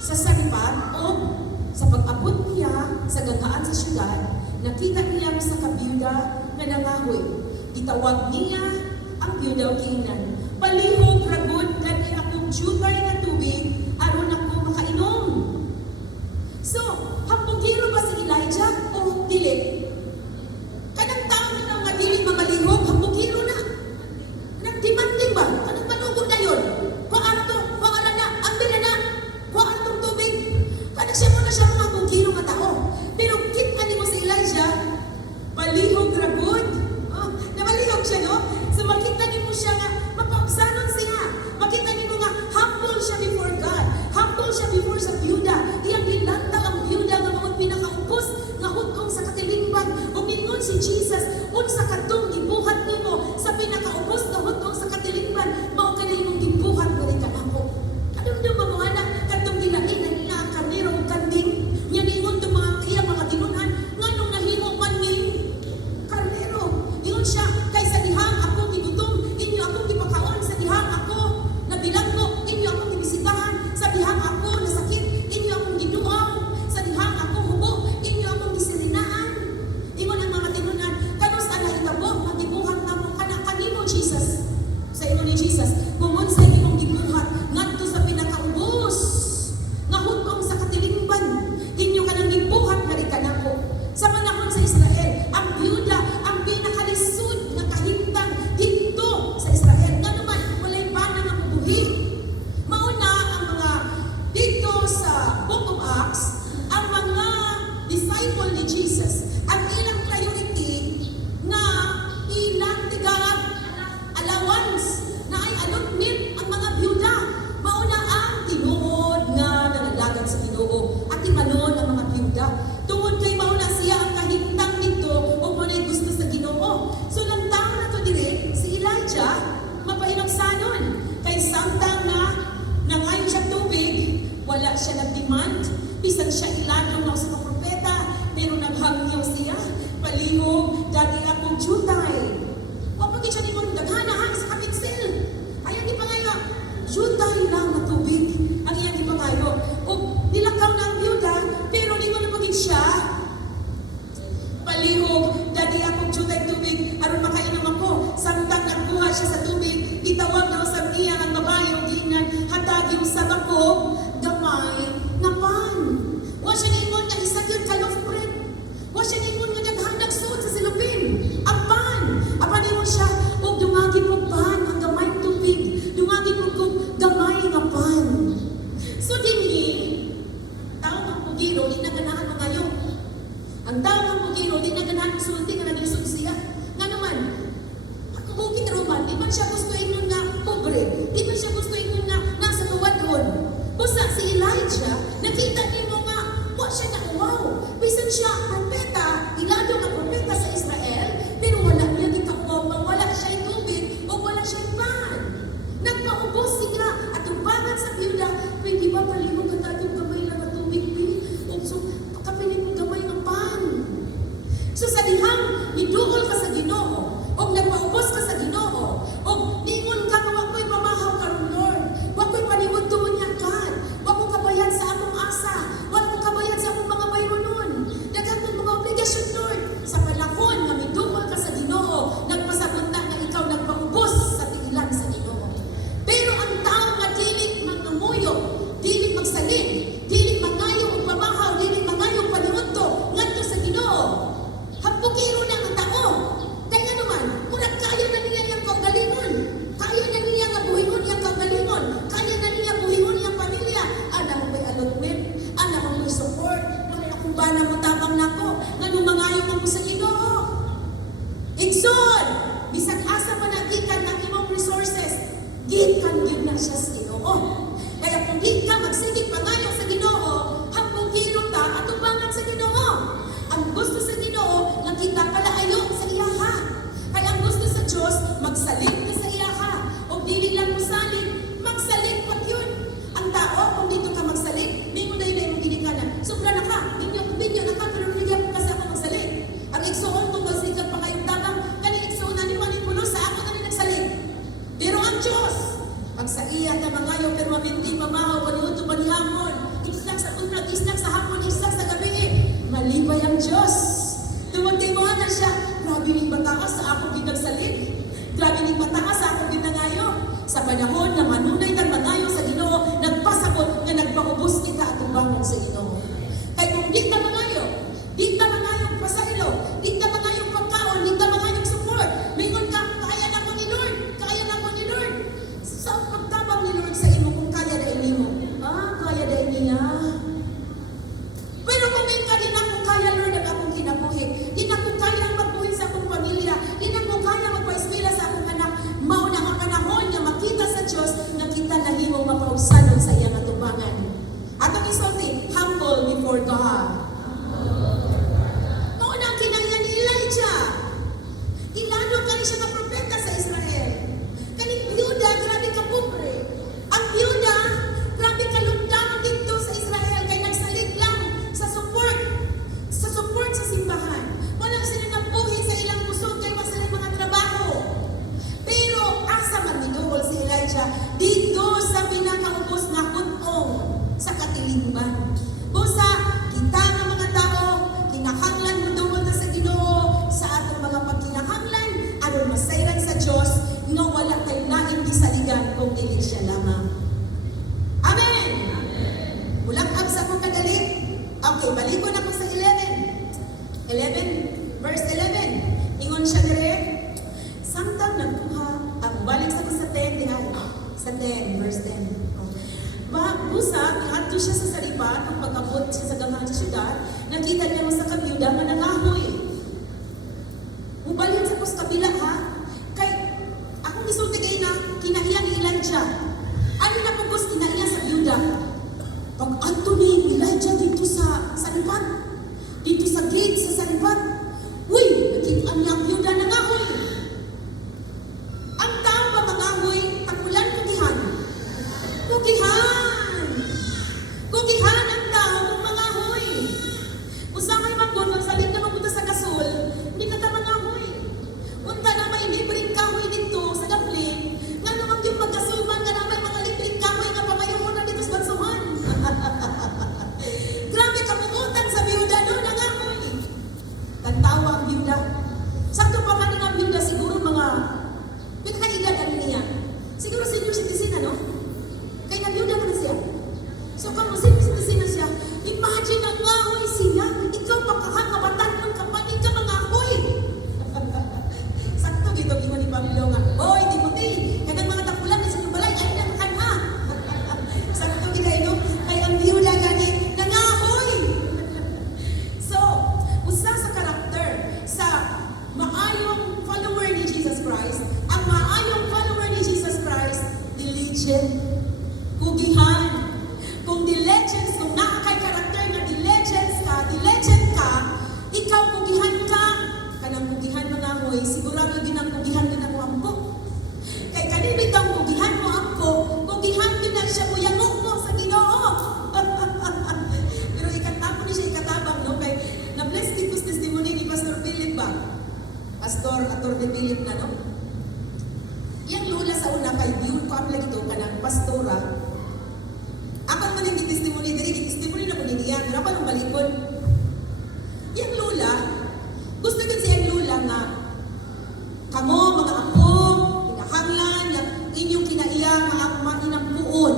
sa Sarifat o sa pag-abot niya sa gagaan sa syudad, nakita niya sa kabiyuda na nangahoy. Itawag niya ang biyuda o kiinan. Palihog ragod gani akong jutay na tubig aron ako makainom. So, hambugiro ba si Elijah o dili? Kanang taon na nga dili mamalihog, hambugiro na. Kanang demanding ba? Kanang manugod na yun. Kuhaan to, kuhaan na, ambil na, kuhaan tong tubig. Kanang siya mo na siya mga hambugiro nga tao. Pero kita ni mo si Elijah, palihog ragod. Namalihog siya, no? So makita niyo mo siya nga, mapaugsanon siya. Makita niyo mo nga, humble siya before God. Humble siya before sa biyuda. Iyang nilantaw ang biyuda nga mga pinakaupos nga hutong sa katilingban. Umingon si Jesus, unsa katong gibuhat nimo sa pinakaupos nga hutong sa katilingban. Mao kanay mong gibuhat nga rin kanako. Anong doon mamuhana? Katong dilain na nila ang karnero o kanding. Yan ingon itong mga kaya mga tinunan. Nga nung nahimo man ni karnero. Ingon siya, kay sa dihang ako gigutom, inyo akong gipakaon, sa dihang ako nabilanggo, inyo akong gibisitahan, sa dihang ako nasakit, inyo akong giduaw, sa dihang ako hubo, inyo akong gisirinaan. Ingon ang mga tinunan, kanos ana hitabo, magibuhat na mo kanimo Jesus. Sa ingon ni Jesus, kung sa imong gibuhat, ngadto sa pinakaubos, nga hutong sa katilingban, inyo kanang gibuhat nga rin kanako. Sa panahon sa Israel, ang biyuda, ang pinakalisod na kahintang dito sa Israel. Nga naman, walay ba na nga mabuhi? Mauna ang mga dito sa Book of Acts, ang mga disciple ni Jesus, ang ilang priority na ilang tigang allowance na ay allotment ang mga biyuda. Mauna ang tinuod nga nangalagad sa Ginoo at imanon ang mga biyuda. Tungod kay mauna siya ang kahintang dito o muna'y gusto sa Ginoo. So lang taon na to dire, si Elijah, mapainoksanon. Kay samtang na nangayon siya tubig, wala siya nag-demand. Bisan siya iladong na sa propeta, pero naghangyaw siya. Palihog, dati akong jutay. O pagin siya nimong daghana ha, sa kapitsil. Ayaw di pa ngayon, jutay lang na tubig. Ang iyang di pa ngayon. O nilakaw na ang biyuda, pero di mo na pagin siya. Palihog, dati akong jutay tubig, aron makainom ako. Samtang nagkuha siya sa tubig, itawag na sa niya ang babae o ginan, hatagi usab ako, gamay, nga pan. Wa siya ningon nga isa yun ka-loaf bread. Wa siya ningon nga naghanag suot sa silupin. Ang pan. Apa ningon siya, o dumagi po pan, ang gamay tubig. Dumagi po kong gamay nga pan. So dinhi, tao ang pugiro, di na ganahan mga yun. Ang tao ang pugiro, di na ganahan sulti nga naglisod siya. Nga naman, bukid Roman, di man siya gusto ingon nga pobre, di man siya gusto ingon nga nasa tuwadon. Busa si Elijah, nakita niyo mo nga, wa siya na wow. Bisan siya propeta, ilado nga propeta sa Israel, pero wala niya gitauwaw, wala siya tubig o wala siya pan. Nagpaubos siya at tumbangan sa biyuda, pwede ba palihog ka tatong gamay lang na tubig, so kapilin mo gamay ng pan. So sa dihang, iduol ka sa Ginoo, o nagpaubos ka sa Ginoo, o ningon ka nga wako'y mamahaw karon Lord, wako'y paniwod tuon niya kan, wako kabayan sa akong asa, wako kabayan sa akong mga mayroon nun, daghang kong mga obligasyon Lord, sa gikan yun na siya sa Ginoo. Kaya kung di ka magsigig pangayo sa Ginoo, hapong hiro ta at ubangan sa Ginoo. Ang gusto sa Ginoo, nga kita palaayo sa iyaha. Kaya ang gusto sa Diyos, magsalig ka sa iyaha. O dili lang mo salig, magsalig pat yun. Ang tao, kung dito ka magsalig, may muna yun mong ginikanan. Sobra na ka, binyo na ka, pero nagyan mo kasi ako magsalig. Ang igsoon, kung magsigag pa kayong tabang, kanin igsoon na ni manipulo sa ako na nagsalig. Pero ang Diyos, pag sa iya na mangayo, pero maminti, mamahaw, paniuto, panihamon, isnak sa unrag, isnak sa hapon, isnak sa gabi, malibay ang Diyos. Tumagtimuanan siya, grabe ning mataas sa ako ginagsalig. Grabe ning mataas sa ako ginangayo. Sa panahon na manunay ng mangayo sa Ginoo, nagpasabot nga nagpaubos kita at ubangan sa Ginoo. Kaya kung di ka mangayo pasahilo, di ka mangayo pagkaon, di ka mangayo support, mingon ka, kaya na ko ni Lord, kaya na ko ni Lord. Sa pagtabang ni Lord sa imo, kung kaya na ini mo, kaya na ini niya. Pero kung may ka, di na ko kaya Lord ang akong kinabuhi, di na ko kaya ang magbuhi sa akong pamilya, di na ko kaya magpa-eskwela sa akong anak, mao na ang panahon nga makita sa Diyos na kita nahimong mapausanon sa iyang atubangan. Atong isulti, humble before God. Mao na ang kinahanglan ni Elijah. Ilano kani siya nga propeta sa Israel. Kaning biyuda, grabe ka pobre. Ang biyuda, grabe ka lundang dito sa Israel kay nagsalig lang sa support sa simbahan. Walang sila nabuhi sa ilang kusog kay masala mga trabaho. Pero asa man niduol si Elijah dito sa pinakaubos na hutong sa katilingban. Busa, kita nga mga tao, kinahanglan mo duol na sa Ginoo sa atong mga pagkinahanglan aron masayran sa Dios nga wala kay lain gisaligan kung dili siya lamang. Amen. Ulang ab sa akong kadali. Okay, balikon ako sa 11 verse 11. Ingon siya dire, samtang nagkuha, balik sa 10 dihay. Sa 10 verse 10. Busa, iadto siya sa saripat, ang pag-abot siya sa gamang syudad, nakita niya mo sa kabyuda nga nangahoy. Mubalyon sa kus kabila ha, kay akong isulti kayo na kinahiyan ni Elijah. Ano na pugos kinahiyan sa byuda? Pag adto ni Elijah dito sa saripat, dito sa gate sa saripat, uy, nakita niya ang byuda nangahoy. Ang tao ba mangahoy, tagulan kugihan. Kugihan ang tao kung mangahoy. Usangay magod, magsalig na mabuta sa gasol, hindi na ta mangahoy. Unta na may libreng kahoy dito sa gapling, nga naman yung magkasulman nga na may mga libreng kahoy nga pamayungon na dito sa bansuhan. Grabe kamungutan sa biyuda no, nangahoy. Tantawa ang biyuda. Sakto pa man ang biyuda, siguro mga pinaka-edad ano niya. Siguro senior citizen, ano? Kaya nabiyuda na siya. So kung senior citizen na siya, imagine ang ngahoy siya. Ikaw makakabatan ng kapatid ka mga ahoy. Sakto dito, ingon ni Pablo nga, oy, Timothy, kanang mga tapulan na sa balay, ay nakakan ha. Sakto gina, no? Kaya ang biyuda gani, nangahoy. So, usa sa karakter sa maayong follower ni Jesus Christ, ang maayong follower ni Jesus Christ, diligent, kugihan. Kung diligence, kung nakakay karakter na diligent ka, ikaw kugihan ka, kanang kugihan mga hoy, sigurado ginang kugihan din ako ampo. Kay kanibig ang kugihan mo ampo, kugihan din na siya muyangok mo sa Ginoo. Pero ikatapo ni siya ikatabang, no? Kay na-bless din kus testimony ni Pastor Philip ba? Pastor Atty. Philip na, no? Yang lula sa una kay Bill Pamela ito kanang pastora. Apan man yung testimony diri, testimony na ko niya, pero pa nang balikon. Yang lula, gusto din siya yung lula nga kamo mga apo, kinahanglan, yung inyong kinaiya nga mahinampuon.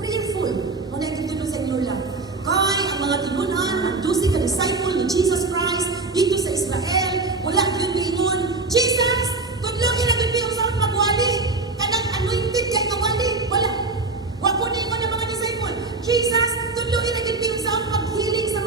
Prayerful. Muna yung tutulong sa yung lula. Kay ang mga tinunan, ang 12 ka disciple ni Jesus Christ dito sa Israel, wala yun niingon, Jesus, tudlong ilagin mo sa magwali. Kanang anointed kay kawali. Wala. Wapo niingon ng mga disciple, Jesus, tudlong ilagin mo sa paghiling sa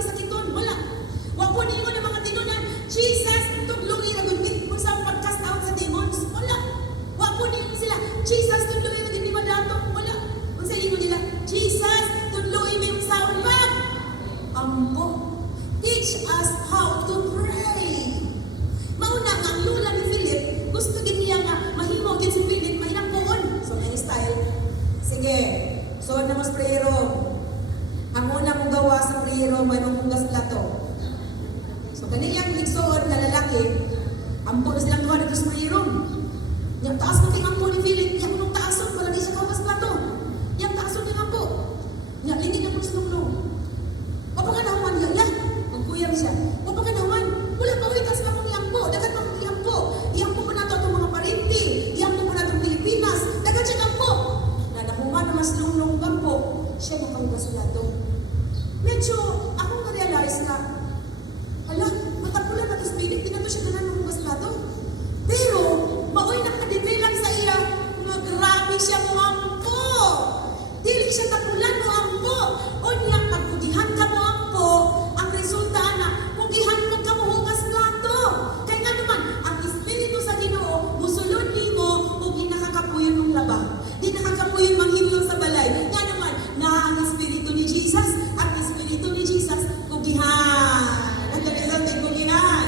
baslado. Medyo ako na-realize na, hala, matapulan na spirit, di na to siya ganan ng baslado. Pero, maoy nakadevelop sa iya, nga grabe siya mo ampo. Dili siya tapulan mo ampo. O niya, pagkugihan ka mo ampo, ang resulta na, kugihan mo ka mo hugas plato. Kaya nga naman, ang espiritu sa Ginoo, musulod ni mo, kung di nakakapuyon mong laba. Di nakakapuyon manghimlong sa balay. Nga naman, na ang espiritu ni Jesus, ang espiritu ni Jesus, kugihan. Ang dabilang din kugihan.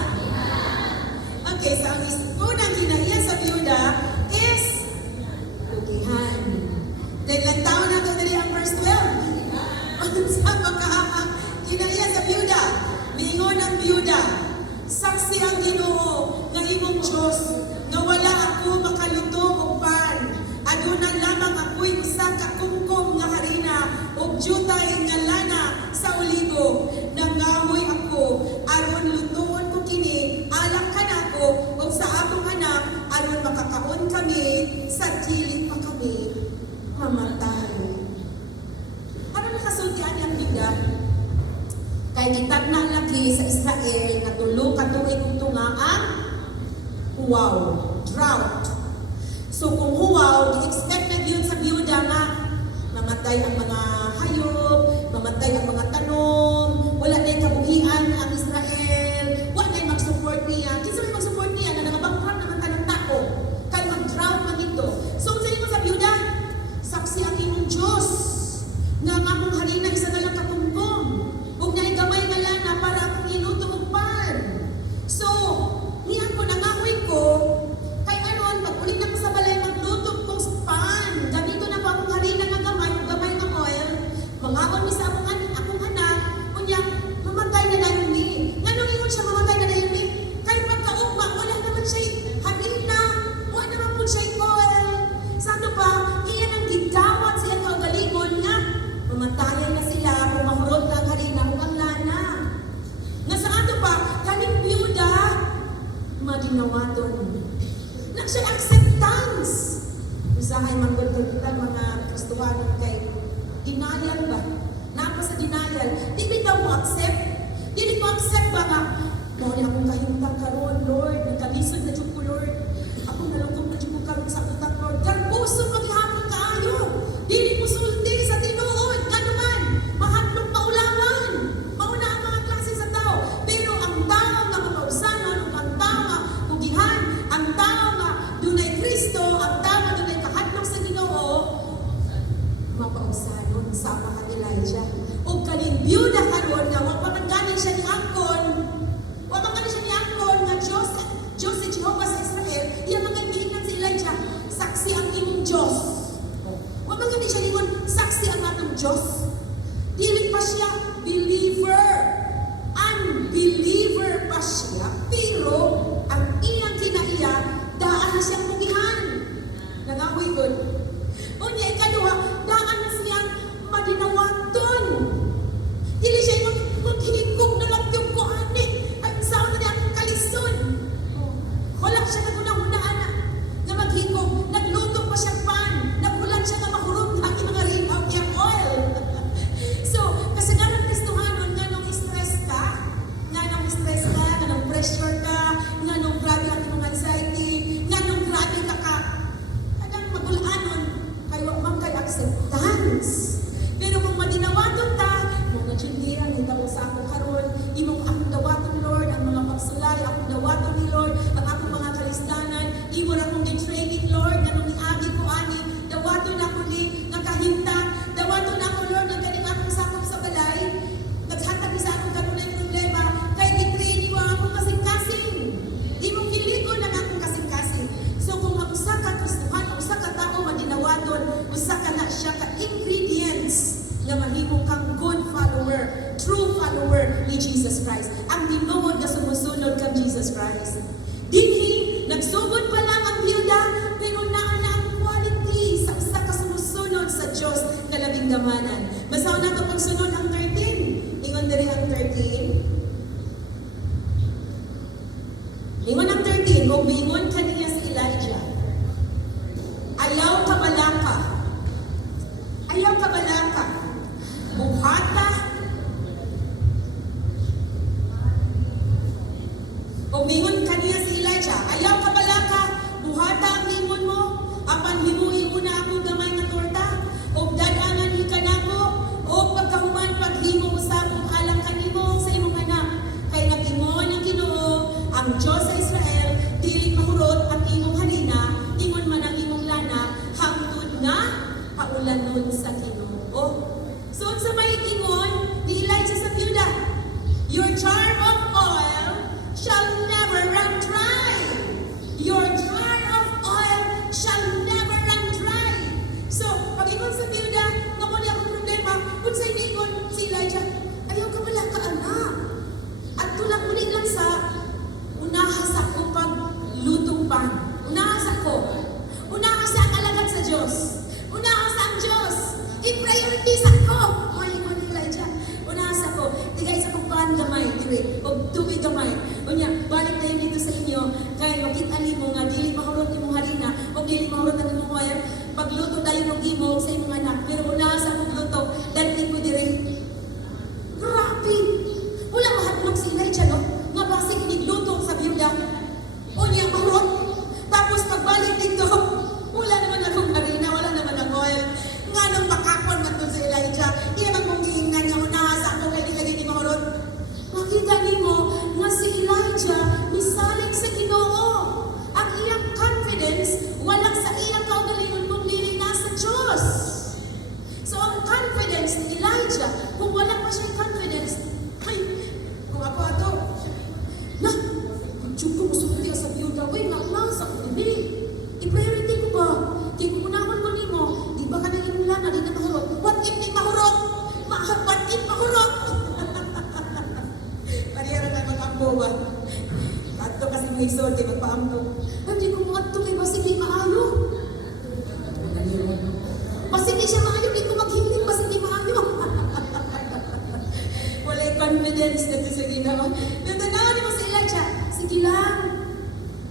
Okay, so ang unang kinaiya sa biyuda is kugihan. Then, lang taon na ito ang verse 12. Sa makahaang kinaiya sa biyuda, lingon ang biyuda, saksi ang Ginoo, nga imong Diyos, nga wala ako makaluto o pan. Aduna lamang ako'y isa ka kungkong nga harina o jutay nga lana sa oligo. Nangahoy ako, aron lutuon ko kini, alak ka na ako, o sa akong anak, aron makakaon kami, sa dili pa kami mamatay. Ano nakasultian ang bida? Kay kitag na lagi sa Israel, na tulo katuig kung tunga ang huwaw, drought. So kung huwaw, i-expect na yun sa biyuda nga, mamatay ang mga hayop, mamatay ang mga tanom, wala na yung kabuhian ang Israel, wala na yung mag-support niya. Kinsa may mag-support niya na nangabangkrat naman tanong tao, kaya mag-drought man ito. So sa inyo sa biyuda, saksi ang imong Diyos, nga ang among harina isa na lang katungkong, huwag na yung gamay nga lana para akong inuto og pan. So, niyan ko, nangahoy ko, kay anon, pag-ulit na ko sa balay, magluto kong pan. Ganito na po akong harina nga gamay, o gamay nga oil. Mangaon mi sa akong anak, kunya, mamatay na dayon ni. Nga nung ingon siya, mamatay na dayon ni. Kay pagkaugma, wala naman siya harina, wala naman po siya oil. Sa ano ba, iyan ang gidawat siya kaugalingon nga, mamatayan na sila kung mahurot na ang harina o ang lana. Nga sa ato pa, kaning biyuda, maginawaton. Na siya acceptance. Usahay manggod kita mga Kristohanon kay denial ba? Napa sa denial. Di bitaw mo accept? Di mo accept ba nga? Mawali akong kahintang karon, Lord. Nagkalisod na dyan ko, Lord. Ako nalungkot na dyan ko karon sa utang, Lord. Karpuso maghihapon kaayo. Dili mo sulti sa tinuod. Kanuman, mahatlong paulawan. Mauna ang mga klase sa tao. Pero ang tao nga mapausanon, ang tao nga kugihan, ang tao nga dunay Kristo, ang tao nga dunay kahatlong sa Ginoo, mapausanon sa mga Elijah. O kaning biyuda karon nga mapamaganin siya ni Angkon, mapamaganin siya ni Angkon nga Diyos si Jehovah sa Israel, iya mga giingnan si Elijah, saksi ang imong Diyos. Mapamaganin siya ningon, saksi ang atong Diyos. Dili pa siya believer. Unbeliever pa siya, pero ang iyang kinaiya, daan na siyang pugihan. Nangahoy good. O niya ikaduha, daan na siyang madinawaton. Dili siya yung maghihigog na lang yung kuhanin. At saan na niya ang kalisod. Wala siya nagunahunaan na maghigog. Nagluto pa siya pan. Nagulat siya na mahurot ang mga ringaw niyang oil. So, kasi nga ng Kristohanon, nga nung stress ka, nga nung pressure ka, nga nung grabe ang imong anxiety, nga nung grabe ka anong magulanon, kayo mang kay acceptance. Pero kung madinawaton ta, mga Judean, hitabo sa akong karon, imong akong dawaton, Lord, ang mga pagsulay, akong dawaton ni Lord, ang akong mga kalistanan, imo na akong training Lord, nga nung iagi ko ani, dawaton ako ni, nakahinta, dawaton ako, Lord, nga ganing akong sakop sa balay, naghatag ni sa akong kanunay problema, kay di-training mo akong kasing-kasing. Imong giliko na akong kasing-kasing. So kung ang usa ka Kristohan, ang usa ka tao madinawaton, usa ka na siya ka ingredients nga mahimo kang good follower, true follower ni Jesus Christ. Ang tinuod nga sumusunod kang Jesus Christ. Dinhi, nagsugod pa lang ang biyuda, pero naa na ang quality sa usa ka sumusunod sa Diyos na labing gamanan. Basaw na ito pagsunod ang 13. Ingon diri ang 13. Ingon ang 13, o mingon kaniya si Elijah. Ayaw ka balaka. Ayaw ka balaka. Buhay og tubig gamay. Unya, balik tayo dito sa inyo, kay makita nimo nga dili mahurot imong harina, o dili mahurot ang imong oil, pagluto tayo ng imong sa imong anak. Pero una sa pagluto, dati ko dire. Grabe! Wala mahatlog si Elijah, no? Nga base inigluto sa biyuda. Unya, mahurot. Tapos pagbalik dito, wala naman akong harina, wala naman ang oil. Nga nang makapon man to si Elijah, iya man mong giingnan niya, una sa ako kay nilagay ni mahurot. Makita nimo nga si Elijah misalig sa Ginoo. Ang iyang confidence walang sa iyang kaugalingon kung dili na sa Diyos. So ang confidence ni Elijah, kung wala pa siya confidence, ay, kung ako ato, na, ang Diyos ko musulti sa biyuda, uy, naklasa ko, hindi. I-priority ko ba? Kaya kung unahon ko nimo, di ba ka nang imulana, di na mahurot? What if di mahurot? What if mahurot? Pariyara na mag-ampo ba? Ato kasi may isorte, magpa-ampo. Hindi ko mo ato kay basig di maayo. Basig di siya maayo, di ko maghiling, basig di maayo. Wala'y confidence na ito sa Ginoo. Yung tanaw ni mo sa Elijah, sige lang.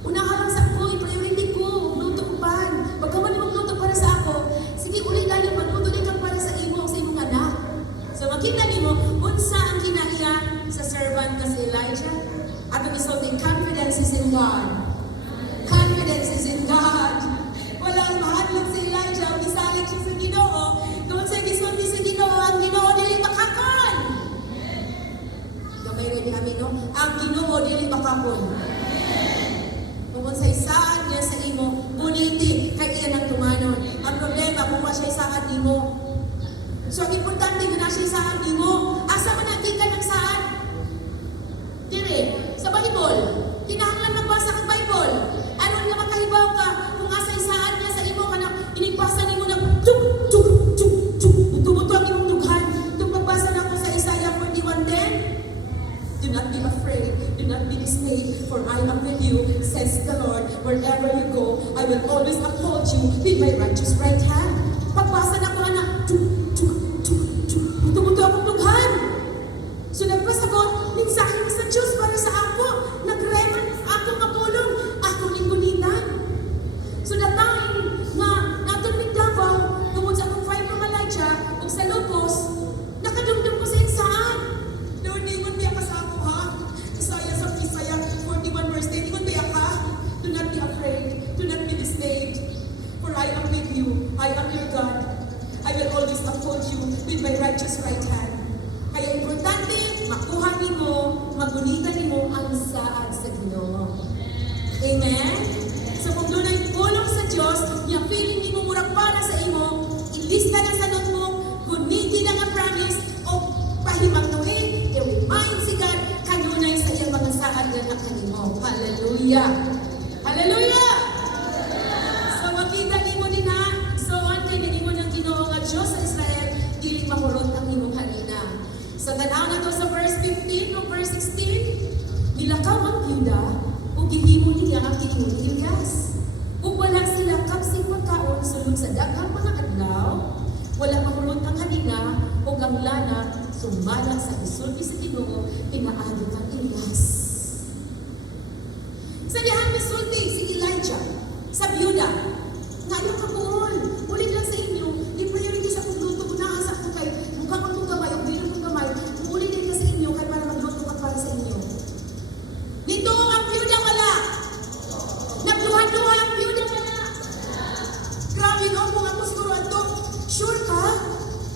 Unahan lang sa ako, i-priority ko, luto ko pa. Pag ka man magluto para sa ako, sige ulit tayo, magluto din ka para sa imong anak. So makita nimo unsa ang kinaiya sa servant ka si Elijah? Ato gisulti, confidence is in God. Confidence is in God. Wala mahadlok si Elijah, gisalig siya sa Ginoo. Kung sa gisulti sa Ginoo, ang Ginoo dili makakon. Gamay rin amin, no? Ang Ginoo dili makakon. Kung sa isaan niya sa imo, buniti kay iyan ang tumanon. Ang problema kung siya isaan nimo. So, ang importante na siya saan mo. Asa man nagikan ang saan? Dire, sa Bible. Kinahanglan magbasa ng Bible. Ano nga makahibaw ka kung asa saan niya sa imo ka na inigbasa nimo na tuk, tuk, tuk, tuk. Buto-buto ang imong dughan. Itong pagbasa na ko sa Isaiah 41:10. Do not be afraid. Do not be dismayed. For I am with you, says the Lord. Wherever you go, I will always uphold you with my righteous right hand. Pagbasa na ko na tuk, buto-buto akong dughan. So nagbasa ko, mensahe ni sa Diyos para sa ako. Nag-refer ako kapulong. Ako ningunitan. So the time na natong Davao, tungod sa akong 5 from Elijah, o sa Lupos, nakadumdum ko sa insaan. Lord, ingon biya ka sa ako, ha? Isaiah 41 verse 10, ingon biya ka? Do not be afraid. Do not be dismayed. For I am with you. I am your God. I will always uphold you with my righteous right hand. Kaya importante, makuha nimo, magunitan nimo ang saad sa Ginoo. Amen? So kung doon ay pulong sa Diyos, yung feeling nimo murag para sa imo, ilista na sa notebook, gunitin ang promise, o pahimangnuhin, i-remind si God, kanunay sa iyang mga saad na kanimo. Hallelujah! Hallelujah! So makita nimo din ha, so antay na nimo ng Ginoo nga Diyos sa Israel, dili mahurot ang imong harina. Sa tanaw na to sa verse 15 o verse 16, nilakaw ang Yuda o gihimo niya ang kiingon ni Elias. Kung wala sila kapsing pagkaon sulod sa daghang mga adlaw, wala mahurot ang harina o ang lana sumala sa isulti sa Ginoo pinaagi kang Elias. Sa dihang misulti si Elijah sa byuda, ngayon kabuol, ulit lang sa inyo, i-priority sa pagluto ko na sa ko kay mukha ko itong gamay, o bilog kong gamay, ulit din ka sa inyo kay para magluto ka para sa inyo. Nito ang byuda wala. Nagluhan-luha ang byuda wala. Grabe no, kung ako siguro ito, sure ka?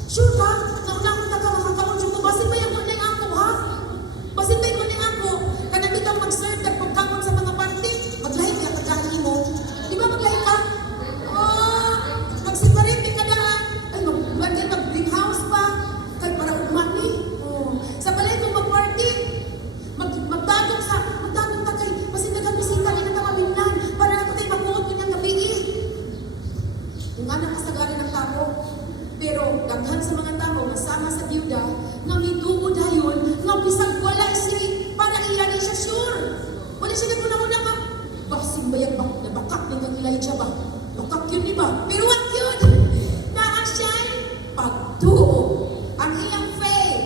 Sure ka? Nauna akong nagkamakakaon ko, basin ba yung kuning ako ha? Basin ba yung kuning ako? Kanang kitang mag-serve, nagpagkamon sa mga party, maglahi ka pagkain mo. Di ba maglahi ka? Magsiparin ka na. Ay, mag-greenhouse pa. Kaya para umani. Sa balay kung mag-party, magtagong ka kay pasindagang bisita na nagkamabinglan para na tayo magbuot ko niyang gabi. Yung anak kasagarin ng tao. Pero daghan sa mga tao masama sa byuda nga mituod dayon nga bisag wala siya para iyan siya sure. Wala siya naguna-una nga. Basin ba yung nabakak ng kang Elijah ba? Bakak yun di ba? Pero what yun? Naa siya pagtuo. Ang iyang faith.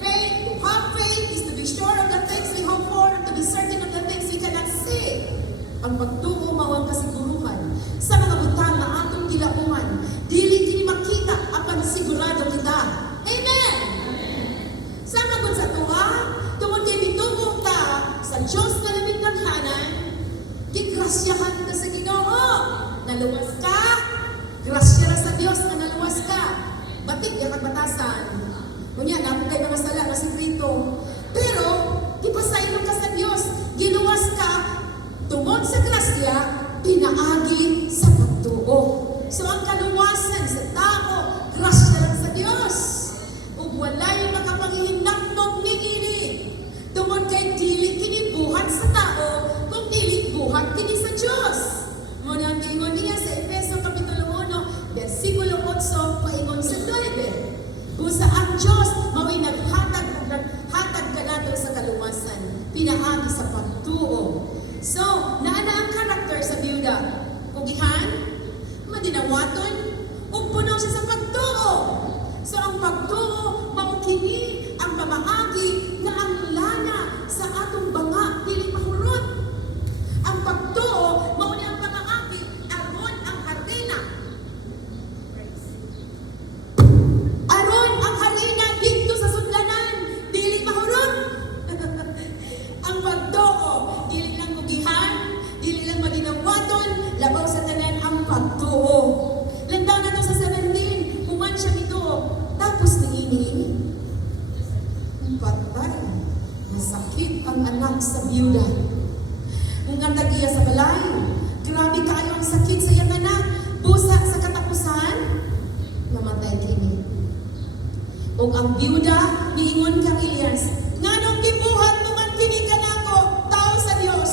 Faith, to have faith is to be sure of the things we hope naluwas ka, grasya ra sa Dios nga naluwas ka. Batik ya kagbatasan. Kunya na kay mga sala nga sekreto. Pero di pasaylo ka sa Dios, giluwas ka tungod sa grasya, pinaagi sa pagtuo. So ang kaluwasan sa tao, grasya lang sa Dios. Ug walay makapangihinakmog niini. Tungod kay dili kini buhat sa tao, kung dili buhat kini sa Dios. Muna ang giingon niya sa Efeso Kapitulo 1, versikulo 8, paingon sa 9. Busa ang Diyos, maway naghatag ka nato sa kaluwasan, pinaagi sa pagtuo. So, naana ang karakter sa biyuda. Kugihan, madinawaton, ug puno siya sa pagtuo. So, ang pagtuo, maukini ang pamaagi na ang lana sa atong banga, dili mahurot. Ang pagtuo, mauni ang pamaagi, aron ang harina. Aron ang harina dito sa sudlanan, dili mahurot. Ang pagtuo, dili lang kugihan, dili lang madinawaton, labaw sa tanan ang pagtuo. Landaw na to sa 17, human siya nito. Tapos niini, patay, masakit ang anak sa biyuda. Kung ang tagiya sa balay, grabe kayo ang sakit sa iyang anak. Busa sa katapusan, mamatay kini. O ang biyuda, niingon kang Elias, nganong gibuhat mo man kini kanako, tao sa Dios.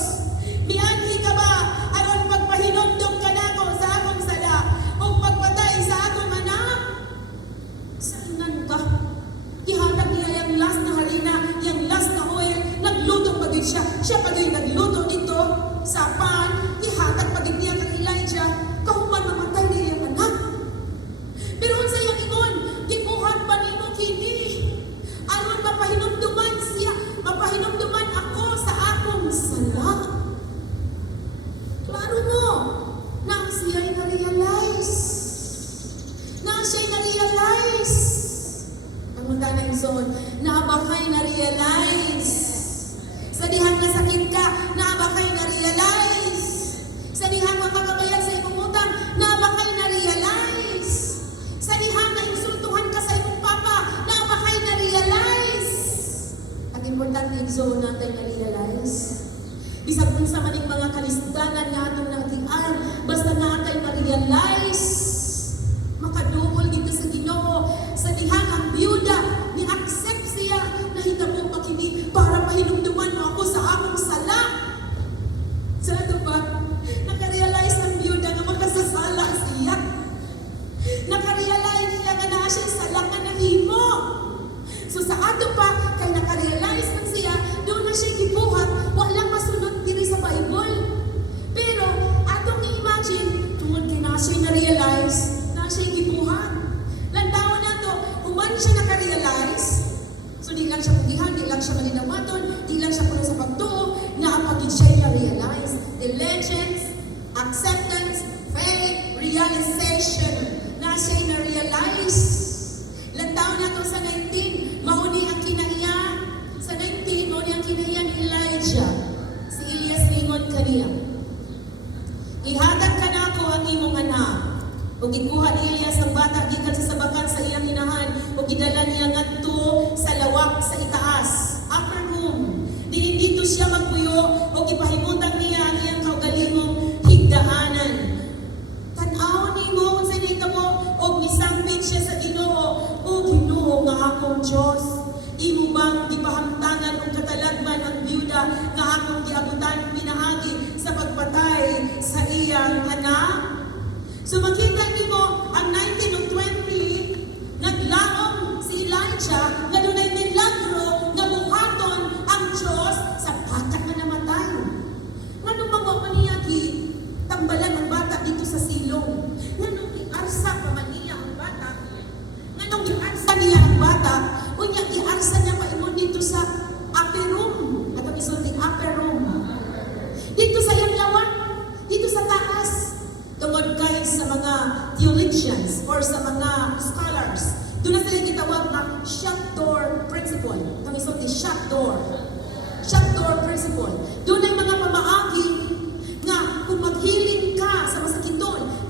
Mianhi ka ba, aron pagpahinumdum kanako sa akong sala, o pagpatay sa akong anak? Salingan ka. Ihatag niya yung last na harina, yung last na oil, nagluto pagid siya. Siya pagid nagluto dito sa pan, ihatag pagid niya kang Elijah, kahuman mamatay niya yung anak. Pero unsa yung ingon, gibuhat pa nimo kini. Aron mapahinumduman siya, mapahinumduman ako sa akong sala. Klaro mo, na siya'y na-realize. Na siya'y na-realize. Ang mundana yung zone, naabakay na-realize. Sa dihang nasakit ka, naabakay na-realize. Sa dihang makagabayan sa imong utang, naabakay na-realize. Sa dihang na insultuhan ka sa imong papa, naabakay na-realize. Ang importante yung zone natin na-realize. Bisag kung sa maning mga kalisdanan nga atong nagian, basta natin ma-realize, makadungol dito sa Ginoo, sa dihang ang biyuda, ni-accept siya na hitabo pa kini para pahinumduman mo ako sa akong sala. Sa ito ba, nakarealize ng biyuda na makasasala siya. Nakarealize siya nga na siya sala nga nahimo. So sa ato pa, kay nakarealize man siya, doon na siya gibuhat, walang masunod diri sa Bible. Pero atong i-imagine, tungod kay na siya na-realize, na siya gibuhat. Lantawan na to, human siya nakarealize, so di lang siya pugihan, di lang siya malinawaton, di lang siya puno sa pagtuo, naapagid siya na-realize. Diligence, acceptance, faith, realization, na siya na-realize. Lantawan na to sa 19, mauni ang kinaiya. Sa 19, mauni ang kinaiya ni Elijah. Si Elias ningon kaniya. Ihatag ka na ako ang imong anak. O gikuha ni Elias ang bata gikan sa sabakan sa iyang inahan o gidala niya ngadto sa lawak sa itaas, upper room. Diin dito siya magpuyo o gipahimutan niya ang iyang kaugalingong higdaanan. Tan-aw nimo unsa nahitabo og misampit siya sa Ginoo, o Ginoo nga akong Dios. Imo bang gipahamtangan og katalagman ang biyuda nga akong giabutan pinaagi sa pagpatay sa iyang anak? So makita nimo ang 19 ug 20, naglaom si Elijah nga dunay milagro nga buhaton ang Dios sa bata nga namatay. Ngano mga maniyagi tambalan ang bata dito sa silong? Ngano giarsa pa man niya ang bata? Ngano giarsa niya ang bata? Unya giarsa niya pa imong dito sa upper room, atong isulting upper room. Dito sa iyang lawak, dito sa taas. Tungod kahit sa mga theologians or sa mga scholars, doon na sila gitawag na shut door principle. Itong isulti, shut door. Shut door principle. Doon ay mga pamaagi nga kung maghiling ka sa masakiton,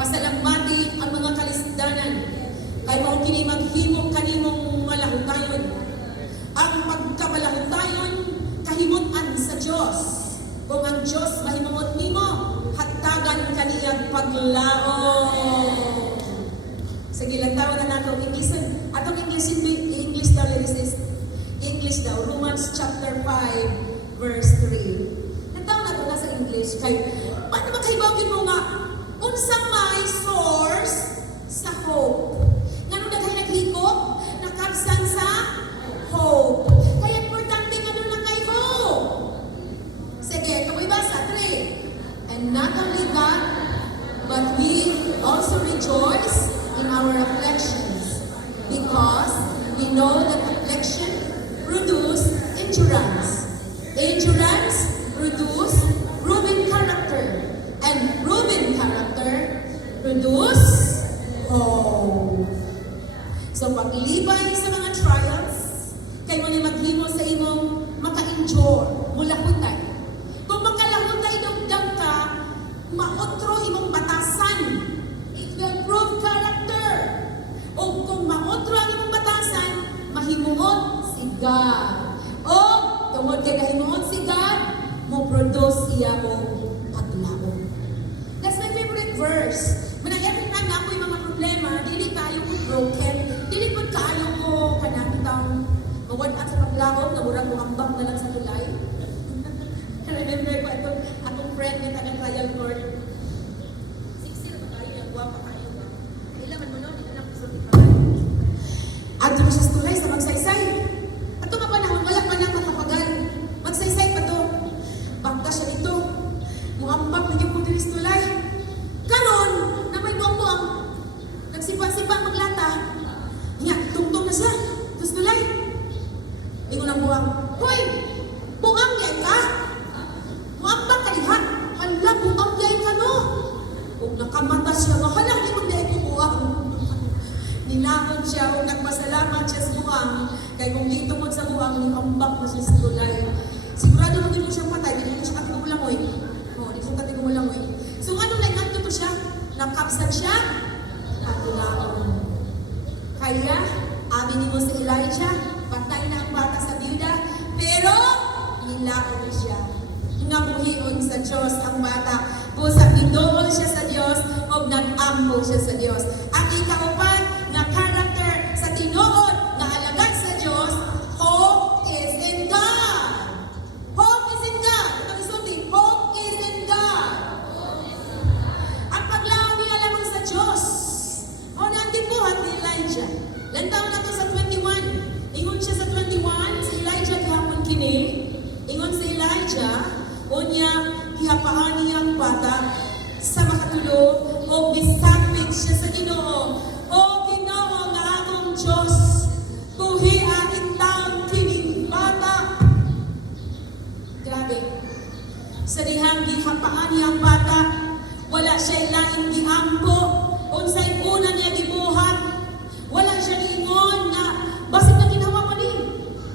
Pasalamati ang mga kalisdanan. Kay mao kini maghimo kanimong malahutayon. Ang pagkamalahutayon kahimutan sa Dios. Kung ang Dios mahimuot nimo, hatagan kaniyang paglao. Sige lang tawo na nato English. Atong English daw is English daw Romans chapter 5 verse 3. Nagtaw na to na sa English kay paano makahibawin mo nga unsa may source sa hope. Ngano daghay naghikop nakabsan sa hope. Kaya importante ngano na kay hope. Sige, kamoy basa 3. And not only that, but we also rejoice in our afflictions, because we know that affliction produce endurance. Endurance produce proven character, and proven character produce hope. So paglibay sa mga trials, kay mo ni maghimo sa imong maka-endure, mulahutay. Kung makalahutay dugdang ka, maotro imong batasan. It will prove character. O kung maotro ang imong batasan, mahimuot si God. O tungod kay nahimuot si God, mo produce iya mo paglao. That's my favorite verse. When every time na ako'y mga problema, dili kayo ko broken, dili ko kayo ko kanakitang mawad at sa paglao, na murag mo ambak na lang sa tulay. Remember ko atong friend nga taga trial court. 60 na tayo, yung guwapa kayo ba? Kailangan mo nun, ito lang pisulti pa. Ato na siya sa tulay sa magsaysay. Ato nga panahon, wala pa nang makapagal. Magsaysay pa to. Bangka siya dito. Muambak na yung puti sa tulay. Karon, na may buang-buang. Nagsipa-sipa maglata. Nga, tungtong na siya. Sa tulay. Ingon ang buang. Hoy! Buang yan ka! Muambak ka diha! Hala, buang yan ka no! Kung nakamata siya, mahalang di magdahil yung buang. Ninahon siya, kung nagpasalamat siya sa buang, kaya kung dito mo sa buang, niambak na siya sa tulay. Sigurado mo din mo siyang patay, hindi mo siya katigulangoy. O, di mo katigulangoy. So ano na nga to siya? Nakapsan siya? Patunaon. Kaya, amin mo si Elijah, patay na ang bata sa biyuda, pero nilaon siya. Ngamuhion sa Diyos ang bata. Busa pindool siya sa Diyos o nag-ambo siya sa Diyos. Ang ikaupat na character sa tinuod na alagad sa Diyos, hope is in God. Hope is in God. Ito isulti, hope is in God. Ang paglaong niya lamang sa Diyos. O nandibuhat ni Elijah. Lantaw na to sa 21. Ingon siya sa 21, si Elijah gihapon kini. Ingon si Elijah, unya gihapaan niya ang bata sa makatulo o bisapit siya sa Ginoo. O Ginoo nga akong Diyos, buhia intawon kining bata. Grabe. Sa dihang gihapaan niya ang bata, wala siya laing giampo, unsay una niya gibuhat. Wala siya ingon na basig na ginawa pa ni.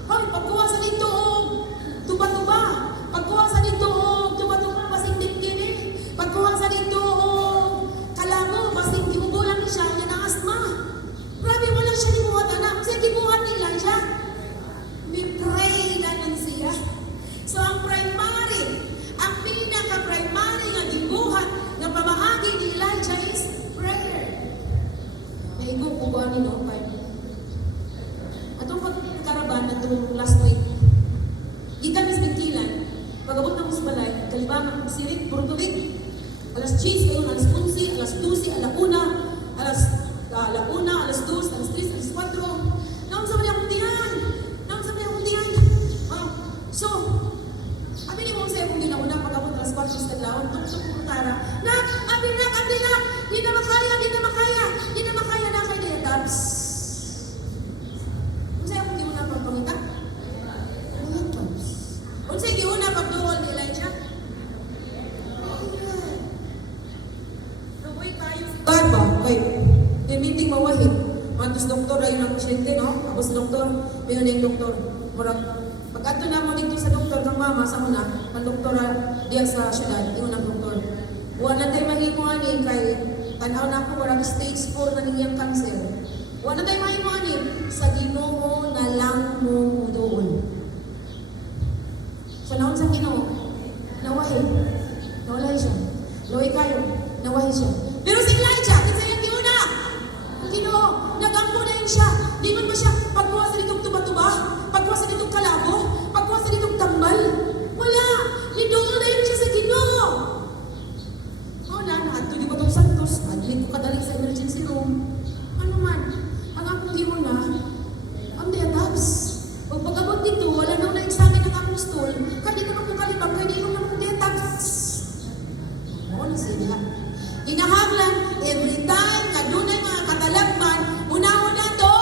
Hoy, pagkuha sa dito og tuba-tuba. Pagkuha sa dito og tuba-tuba basig diktin eh. Pagkuha sa dito og kalabo basig giugulan ni siya niya na asma. Grabe wala siya gibuhat anak. Sa gibuhat ni Elijah. We pray na nun siya. So ang primary, ang pinaka-primary nga gibuhat nga pamahagi ni Elijah is prayer. Naigong puguan ni no, atong pagkaraban atong last week. Gikan is bingkilan, pag-abot ng musbalay, kalibang sirit, puro tubig. Alas 10, ngayon, alas 11, alas 12, alas 1, alas 2, alas 3, alas 4. Naon sa mga akong tiyan. So, abi ni mo sa akong ginauna, pag-abot alas 4 sa taglawan, tuk-tuk kong tara. Nak, abi nak, di na makaya na kay Detabs. Unsay akong giuna pagpangita? Detabs. Unsay giuna pagduol ni Elijah? Nabuhay tayo si God ba? Okay. Yung meeting mawahid. Mantos doktor ayun ang pasyente, no? Tapos doktor, yun yung doktor. Murag, pag-ato na mo dito sa doktor ng mama, sa una, ang doktora diya sa syudad, yung ang doktor. Wala tayo mahimuan kay Tanaw na ako, marami stage 4 na niyang cancer. Wala tayo mahimo sa Ginoo na lang mo doon. So, naon sa Ginoo? Nawahi. Nawalay siya. Loy kayo. Nawahi siya. Pero si Elijah, kinsa yung giuna? Ang Ginoo, nagampo na yun siya. Di man ba siya pagkuha sa ditong tuba-tuba? Pagkuha sa ditong kalabo? Pagkuha sa ditong tambal? Wala. Lidoon na yun siya sa Ginoo. Wala na. At di ba itong santos? Adlik ko kadalik sa emergency room. Ano man? Ang akong giuna, ang diatabs. O pag-abot dito, wala na na-examine ang akong stool. Kaya dito na po kalibang, kaya di ko na po diatabs. Oo, nasila. Hinahanglan, every time na doon ay mga katalagman, una-una to,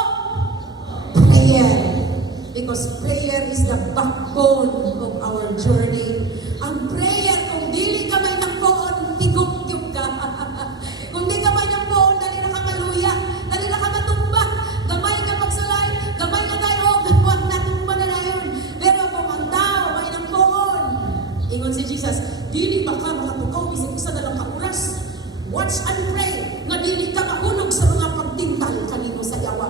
prayer. Because prayer is the backbone of our journey. Ang prayer, kung dili ka may nagpoon, tigok-tigok ka. Kung di ka may nagpoon, dali na ka maluya, dali na ka matumba, gamay ka magsulay, gamay ka tayo, huwag natumba na yun. Pero kung ang tao may nagpoon, ingon si Jesus, dili ba ka makatukaw, isip isa na lang ka oras. Watch and pray, nga dili ka mahulog sa mga pagtintal kanino sa yawa.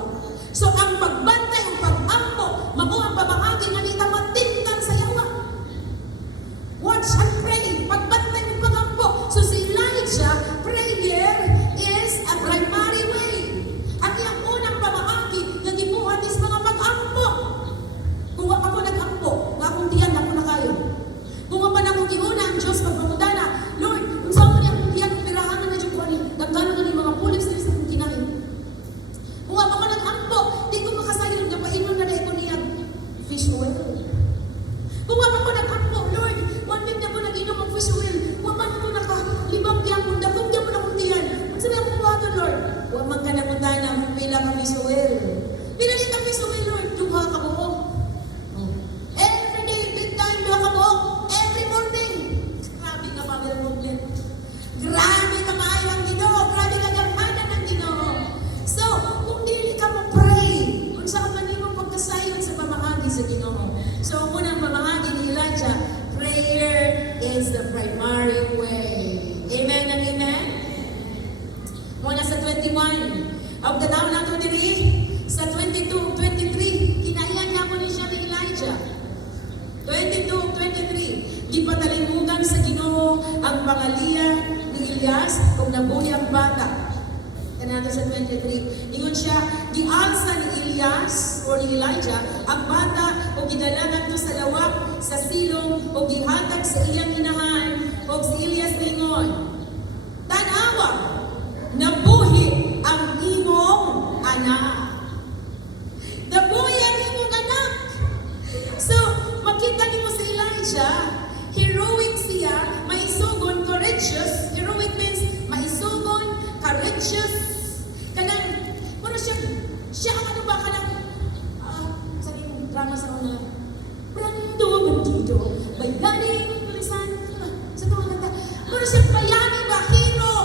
So ang pagbantay, ang pag-ampo, mao ang pamahagi nga nita matintal sa yawa. Watch and pray, pagbantay ng pag-ampo. So si Elijah, prayer is a primary way. Ang iyang unang pamahagi, nga gibuhat is mga pag-ampo. Kung wa ako nag-ampo, nga akong tiyan ako na kayo. Kung wa pa na akong giuna, ang Diyos magpamudana, Lord, kung saan mo niya akong tiyan, pirahanan na yung kuwan, nagkano ka ng mga pulips na sa akong kinain. Kung wa pa ako nag-ampo, di ko makasayod na painom na dahil ko niya fish oil. Kung wa pa ako nag-ampo, Lord, one week na po nag-inom ang fish oil, wa man ko nakalibang tiyang kung dakong tiyan mo na kong tiyan. Ang sabi akong buhato, Lord, wa man ka na mutana, pila ka fish oil. Pinalit ang fish oil, Lord, duha ka buhok. Every day, big time, duha ka buhok. Every morning. Grabe ka pa, Will Muglet. Grabe ka maayo ang Ginoo. Grabe ka gamanan ng Ginoo. So, kung dili ka mo-pray, kung saan man mo pagkasayon sa pamahagi sa Ginoo. So, ang unang pamahagi ni Elijah, prayer is the primary way. Amen and amen? Muna sa 21. Ang tanaw na ito diri, sa 22, 23, kinaiyan niya mo ni siya ni Elijah. 22, 23, di patalimugan sa Ginoo ang pangaliya ni Elias kung nabuhi ang bata. Kanado sa 23, ingon siya, gialsa ni Elias or ni Elijah ang bata o gidalangan to sa lawak sa silong o gihatag sa iyang inahan o si Elias ningon, tanawa, nabuhi ang imong anak. Nabuhi ang imong anak. So, makita niyo si Elijah, heroic siya, maisugon, courageous. Heroic means maisugon, courageous. Kanang, ano siya ang ano ba, kanang, sabi mo, drama sa una, Brando, bandido, bayani, pulisan, sa mga kanta. Ano siya, bayani ba, hero?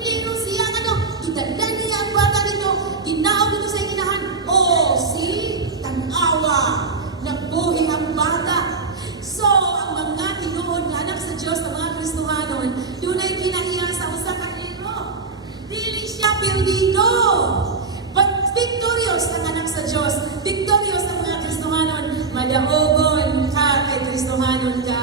Hero siya, ano, gidala niya ang bata nito, ginaog nito sa inahan. Oh, si Tanawa, nagbuhi ang bata. So, ang mga tinuod na anak sa Diyos ng mga Kristohanon, doon ay kinaiya sa usa ka hero. Dili siya perdido. But victorious ang anak sa Diyos. Victorious ang mga Kristohanon. Madaogon ka kay Kristohanon ka.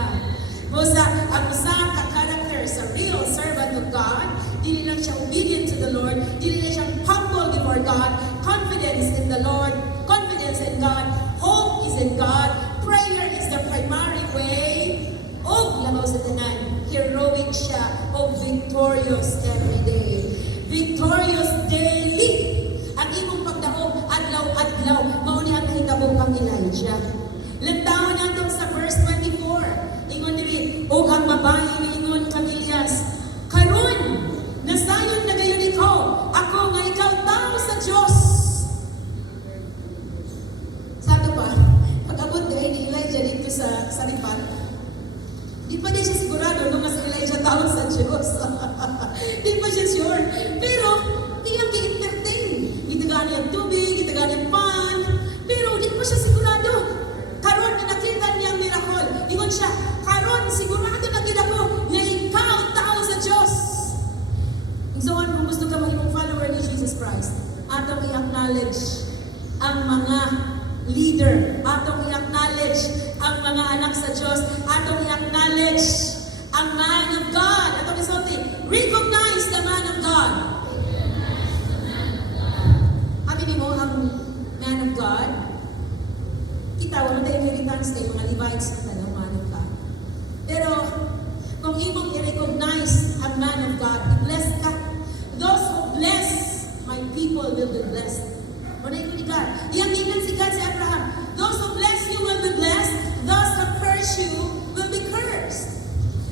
Busa, ang usa ka character sa real servant of God, dili lang siya obedient to the Lord, dili lang siya humble before God, confidence in the Lord, confidence in God, hope is in God, prayer is the primary way, o labaw sa tanan, heroic siya, o victorious every day. Victorious daily. Ang imong pagdaog, adlaw-adlaw, mauni ang nahitabong kang Elijah. Lantawan natin sa verse 24. Ingon diri, o ang babae miingon kang Elias, karon nasayon na gayon ikaw, ako nga ikaw tao sa Diyos. Sabi pa, pag-abot ni Elijah dito sa lipan, di pa din siya sigurado nung mas Elijah tao sa Diyos. Di pa siya sure. Pero, iyang i-entertain. Itagaan niya tubig, itagaan niya pan. Pero, di pa siya sigurado. Karon na nakita niya ang miracle. Ingon siya, karon sigurado na kita ko na ikaw tao sa Diyos. So, ano gusto follower ni Jesus Christ, atong i-acknowledge ang mga leader, atong i-acknowledge ang mga anak sa Diyos, atong i-acknowledge ang man of God, atong isulti, recognize the man of God. Aminin mo ang man of God. Kita, wala tayong inheritance kay mga Levites na ng man of God. Pero, kung imong i-recognize ang man of God, bless ka. Those who bless my people will be blessed. Muna yung ni God. Iyang ginan si God sa Abraham. Those who bless you will be blessed. Those who curse you will be cursed.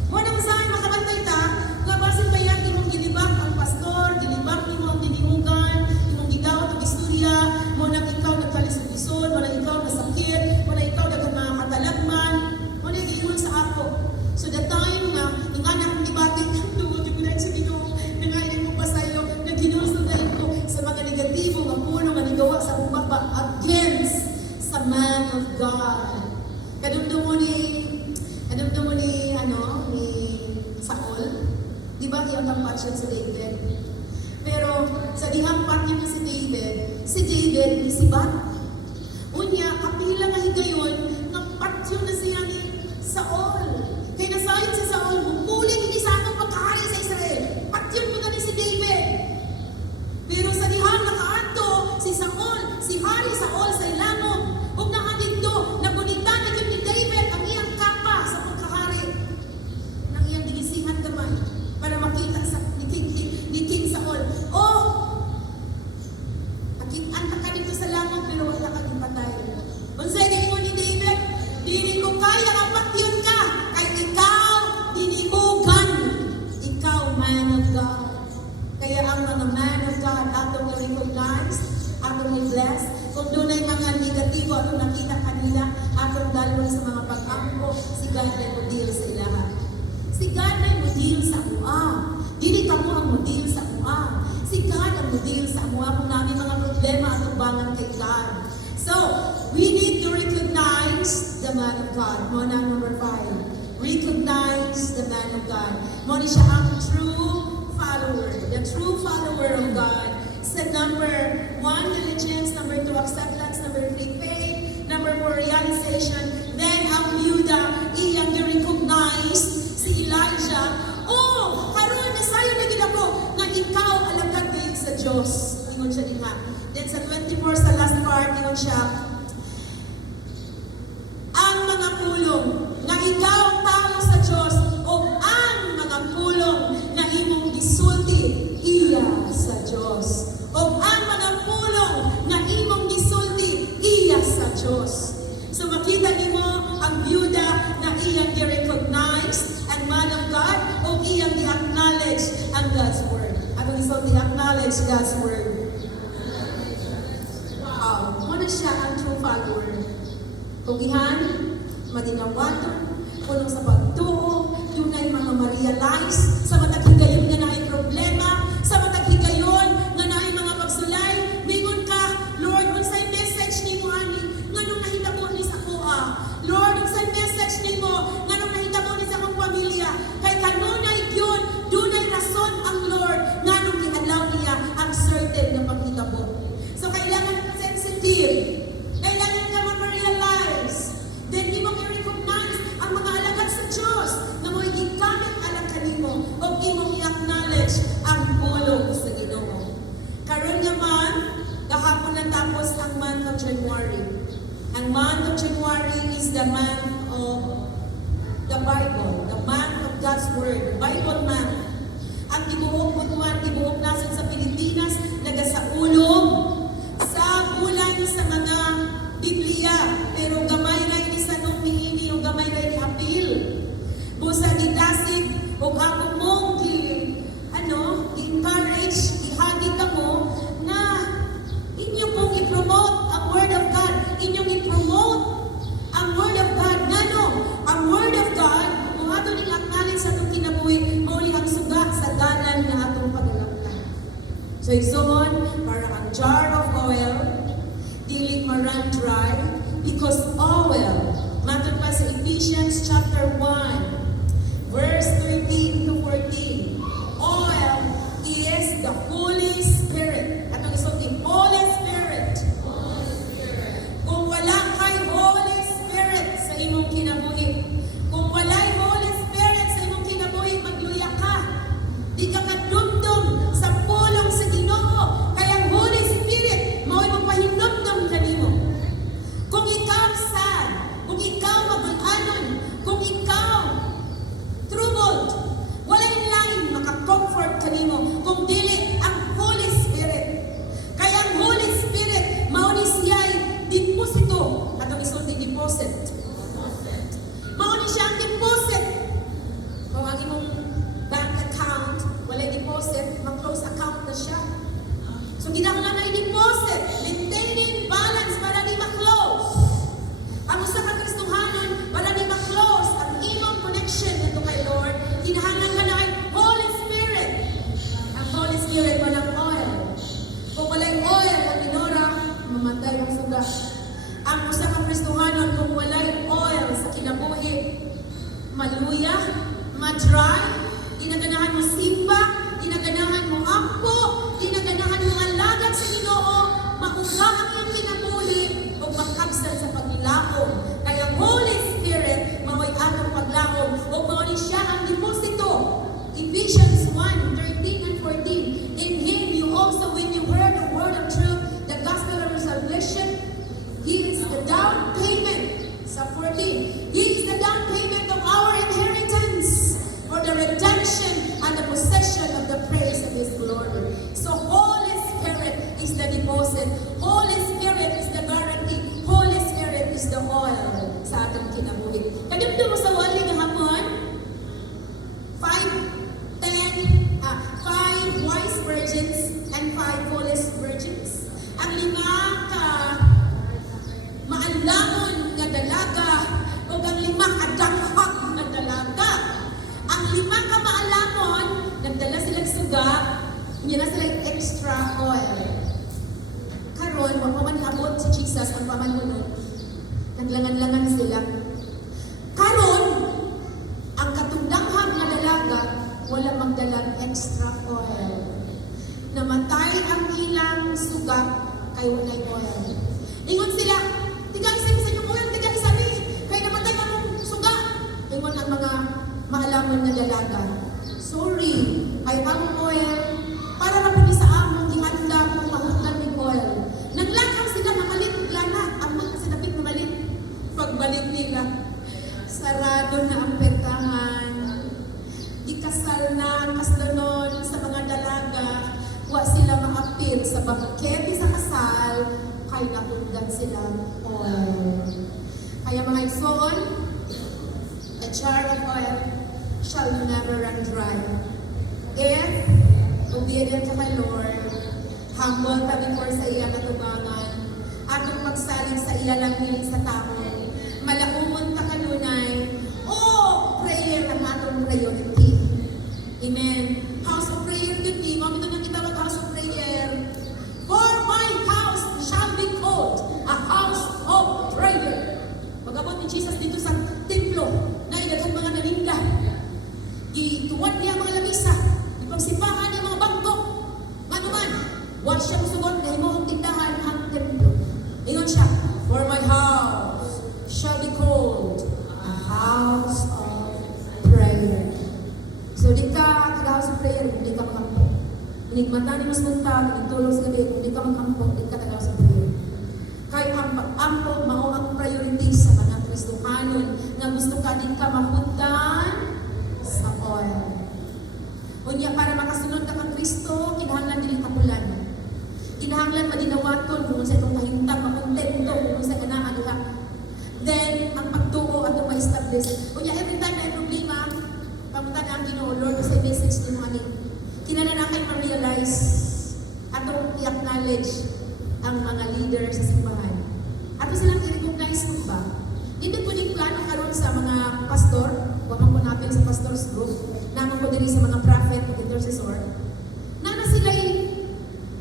Muna kung saan makabantay ta, kabasin pa yan, imong gilibak ang pastor, gilibak mo ang dinimugan, imong gidawat ang istorya, muna ikaw nagkalisod-isod, muna ikaw nasakit, muna ikaw dagang mga katalagman, muna yung gingon sa ako. So the time na, yung anak kong dibating, tungkol yung pinag sa Ginoo, nangayon mo pa sa'yo, nagkinusudayin ko sa mga negatibo, mga puno, manigawa sa bumaba against sa man of God. Kadumdum mo ni Saul, di ba iyang tampat siya sa David? Pero sa dihampat niya si David, isibat. Unya, kapila nga higayon, nga patyo na siya ni Saul. Kaya nasayin si Saul, mupulit hindi sa anong pagkahari sa Israel. Patyon mo na ni si David. Pero sa dihang nakaanto, si Saul, si Hari Saul sa ilamog. Huwag na nga dito, nagunitan na yun ni David ang iyang kapa sa pagkahari. Nang iyang dinisihan gamay para makita ni King Saul. Oh! Anta ka dito sa lamog pero wala ka din patay. Unsay gaingon ni David? Dili ko kaya ang patyon ka. Kay ikaw, dinimugan. Ikaw, man of God. Kaya ang mga man of God, atong i-recognize, atong i-bless. Kung doon ay mga negatibo, atong nakita kanila, atong dalon sa mga pag-ampo, si God ay model sa ilaha. Si God ay model sa mua. Dili ka mo ang model sa mua. Si God ang model sa mua kung namin mga problema at tubangan kay God. So, we need to recognize the man of God. Muna number 5. Recognize the man of God. Muna siya ang true follower. The true follower of God. Sa number 1, diligence. Number 2, acceptance. Number 3, faith. Number 4, realization. Then, ang Yuda, iyang i-recognize si Elijah. Oh, karon nasayo na gid ako nga ikaw alagad kayo sa Diyos. Ingon siya din ha. Then sa 24 sa last part, ingon siya, ang mga pulong nga ikaw tao sa Diyos o ang mga pulong na imong gisulti iya sa Diyos. O ang mga pulong nga imong gisulti iya sa Diyos. So makita nimo ang byuda na iyang i-recognize ang man of God o iyang i-acknowledge ang God's Word. Atong isulti, acknowledge God's Word. Muna siya ang true follower. Pugihan, madinawaton, punong sa pagtuo, yun ay mga ma-realize, sa matag higayon nga na ay problema, sa matag higayon nga na ay mga pagsulay, mingon ka, Lord, unsay message ni mo ani, nga nung nahitabo ni sa kuha. Lord, unsay message ni mo, nga nung nahitabo ni sa akong pamilya, kay kanunay yun, dunay rason ang Lord, nga nung gialaw niya ang certain na paghitabo. So kailangan sensitive. Kailangan ka mag-realize. Then di mo i-recognize ang mga alagad sa Diyos na mo gigamit alang kanimo o imong i-acknowledge ang pulong sa Ginoo. Karon naman, kahapon natapos ang month of January. Ang month of January is the month of the Bible, the month of God's Word, Bible month. Ang tibuok butuan, tibuok nasin sa Pilipinas, nagasaulog sa bulan sa mga Biblia, pero gamay na ini sa nung niini o gamay na ini apil. Busa gidasig o ako mong encourage, ihagit ako na inyo pong i-promote ang Word of God. Inyong i-promote ang Word of God. Ngano, ang Word of God, kung ato ning acknowledge sa itong kinabuhi, mauli ang sugat sa dalan na atong paglalaktan. So, igsoon, para ang jar of oil, dili ma-run dry, because oil, matod pa sa Ephesians chapter 1, verse 13 to 14, oil is the Holy Spirit. maluya, madry, ginaganahan mo simba, ginaganahan mo ampo, ginaganahan mo alagad sa Ginoo, mauga ang iyong kinabuhi o makabsan sa paglaom. Kaya Holy Spirit, mao'y atong paglaom o mao'y siya ang deposito. Ephesians 1:13 and 14. In Him you also, when you heard the word of truth, the gospel of salvation, He is the down payment. Sa 14, He is the down payment of our inheritance for the redemption and the possession of the praise of His glory. So Holy Spirit is the deposit. Holy Spirit is the guarantee. Holy Spirit is the oil sa atong kinabuhi. Kadimdo mo sa wali gahapon, 5 wise virgins and 5 foolish virgins. Ang 5 ka maalamon nga dalaga o ang 5 ka danghag nga dalaga. Ang 5 ka maalamon, nagdala silang suga, niya na silang extra oil. Karon, mapamanhabot si Jesus ang pamanunod. Naglangan-langan sila. Karon, ang katungdanghag nga dalaga, wala magdalang extra oil. Namatay ang ilang suga, kay walay oil. Ingon sila, tigay-isa sa inyong oil, tigay-isa ni, kay namatay ang suga. Ingon ang mga maalamon na dalaga, sorry, ay ang oil, para na po sa among gihanda kung mahutlan ng oil. Naglakaw sila na malit, lana, ang mga sinapit na malit. Pagbalik nila, sarado na ang petahan. Ikasal na kasdanon sa mga dalaga, wa sila maapil sa bangkete sa kasal, kay napundan sila oil. Kaya mga igsoon, a jar of oil shall never run dry. If obedient ka kay Lord, humble ka before sa iya katubangan, atong magsalig sa iya lang hiling sa tao, malaumon ka kanunay, prayer ang atong priority. Amen. House of prayer good ni, mami ito nang kitawag house of prayer. For my house shall be called a house of prayer. Magabot ni Jesus dito sa templo, na idaghan mga naninda. Ituwan niya mga lamisa, ipagsipahan niya mga bangko. Manuman, wala siya musugot na himohong tindahan ang templo. Ingon siya, for my house shall be called a house of prayer. So, di ka taga-house of prayer, hindi ka makampo. Inigmata ni mas muntag, initulong sa gabi, hindi ka makampo, hindi ka taga-house of prayer. Kaya ang pag-ampo, mao ang priorities sa mga Kristohanon na gusto ka din ka mahutdan sa oil. Unya, para makasunod ka kang Kristo, kinahanglan din kapulan. Kinahanglan madinawaton kung sa itong kahintang, makontento kung sa ganaan ka. Then, ang pagtuo at ma-establish. Unya, every time na problema, pamunta na ang Ginoo, Lord, sa message ni Mani. Kinala na kayo ma-realize atong i-acknowledge ang mga leader sa simbahan. Ato silang i-recognize mo ba? Hindi po din plano karon sa mga pastor, huwag mo napil sa pastor's group, naman po din sa mga prophet at intercessor, na sila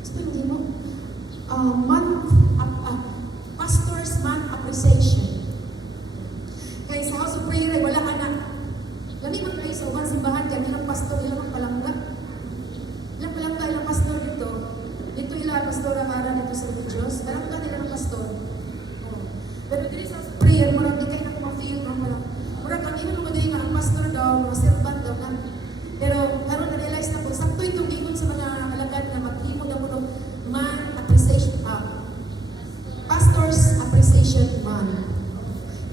sabi mo, pastor's month appreciation. Kaya sa house of prayer ay wala ka na. Lami man kayo sa uman simbahan, kaya ilang pastor, ilang palangga. Ilang palangga, ilang pastor dito. Dito ilang pastor ang ara dito sa Diyos. Palangga nila ng pastor. Pero dito sa prayer, murang di kayo na kumafeel ng walang. Murang ang ino naman din nga, ang pastor daw, mga servant daw na. Pero karon na-realize na po, sakto itong ingon sa mga alagad na maghimo daw mo ng man appreciation, pastor's appreciation month.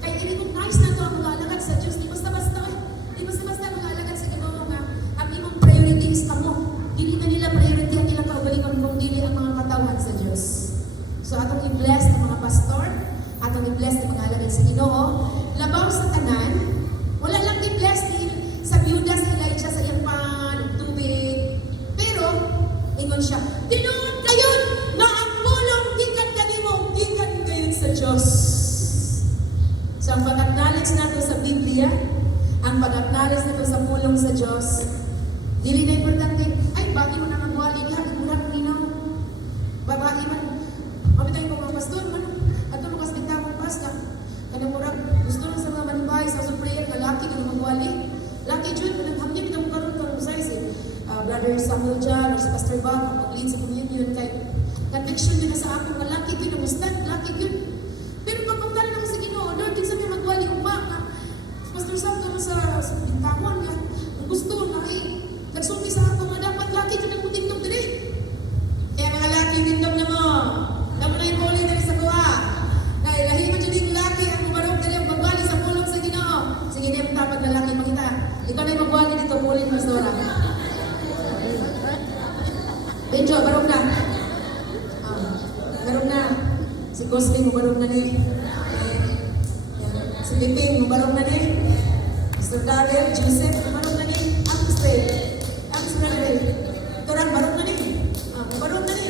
Kaya i-recognize na ito ang mga alagad sa Diyos. Di basta-basta mga alagad sa Ginoo nga ang imong priority is kamo. Dili na nila priority ang ilang kaugalingon kung dili ang mga katawan sa Diyos. So atong i-bless ang mga pastor, atong i-bless ang mga alagad sa Ginoo. Labaw sa tanan, wala lang i-bless sa byuda sa Elijah sa iyang tubig. Pero, ingon siya, tinuod kayon na ang pulong gikan kanimo, gikan kayon sa Diyos. So ang pag-acknowledge nato sa Biblia, ang pag-acknowledge nato sa pulong sa Diyos, dili na importante, ay, baki mo na ang buwali niya, igulang ninaw. Babae man, mabitay ko mga pastor, man, ato mga hospital mo pas na, kanang murag, gusto lang sa mga manibay, sa prayer, lalaki, ganun magwali. lalaki dyan, hanggang kita mo karoon ka size eh. Brother Samuel John, or si Pastor Bob, pag-lead sa communion, kay conviction yun na sa akong lalaki yun, ang stand, lalaki yun. Pero pagpagdala naman sa Ginoo, Lord, di sa may magwali upa nga. Pastor Sam, naman sa bintangon nga, ang gusto na nagsulti sa ako nga dapat laki yun ang mutindog din eh. Kaya mga laki, tindog na mo. Kamu na yung puli na rin sa kuha. Dahil lahi mo dyan yung laki, ang umarong dali ang magwali sa pulong sa Ginoo. Sige, di ang tapag na laki, makita. Ikaw na yung magwali dito, puli ng Pastora. Benjo, barong na. Barong na. Si Cosme, barong na ni. Si Piping, barong na ni. Mr. Darrell, Joseph, barong na ni. Ang Darrell. Torang, barong na ni. Barong na ni.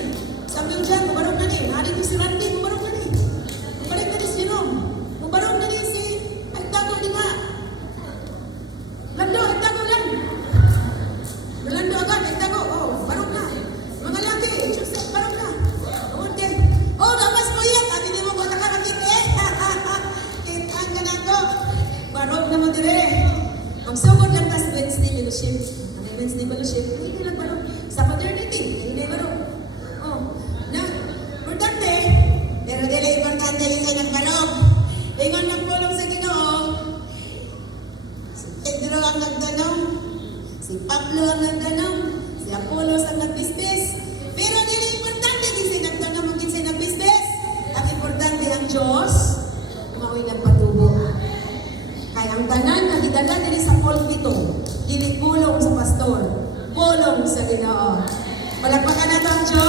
Samuel John, barong na ni. Hari ko si Randy, barong na ni. Balik na ni si Jerome. Barong na ni si Agtago, di ba? Lando, Agtago lang. Lando agad, Agtago. Oh, barong na. Mga laki, Joseph, barong na. Okay. Oh, namas mo yan. Ati di mo ko nakarating eh. Kitang ka na to. Barong na mo dire. Ang sugod lang tas Wednesday fellowship. Ang Wednesday fellowship, hindi lang barong. Sa paternity, hindi barong. Oh, na, importante. Pero dili importante yung kanyang barong. Ingon ng pulong sa Ginoo. Si Pedro ang nagtanong. Si Pablo ang nagtanong. Si Apollos ang nagbisbis. Pero dili importante din siya nagtanong maging siya nagbisbis. Ang importante ang Diyos, mao'y nagpatubo. Kaya ang tanan na gidala dili sa pulpito, dili pulong sa pastor, pulong sa Ginoo. Palagpakan nato ang Diyos.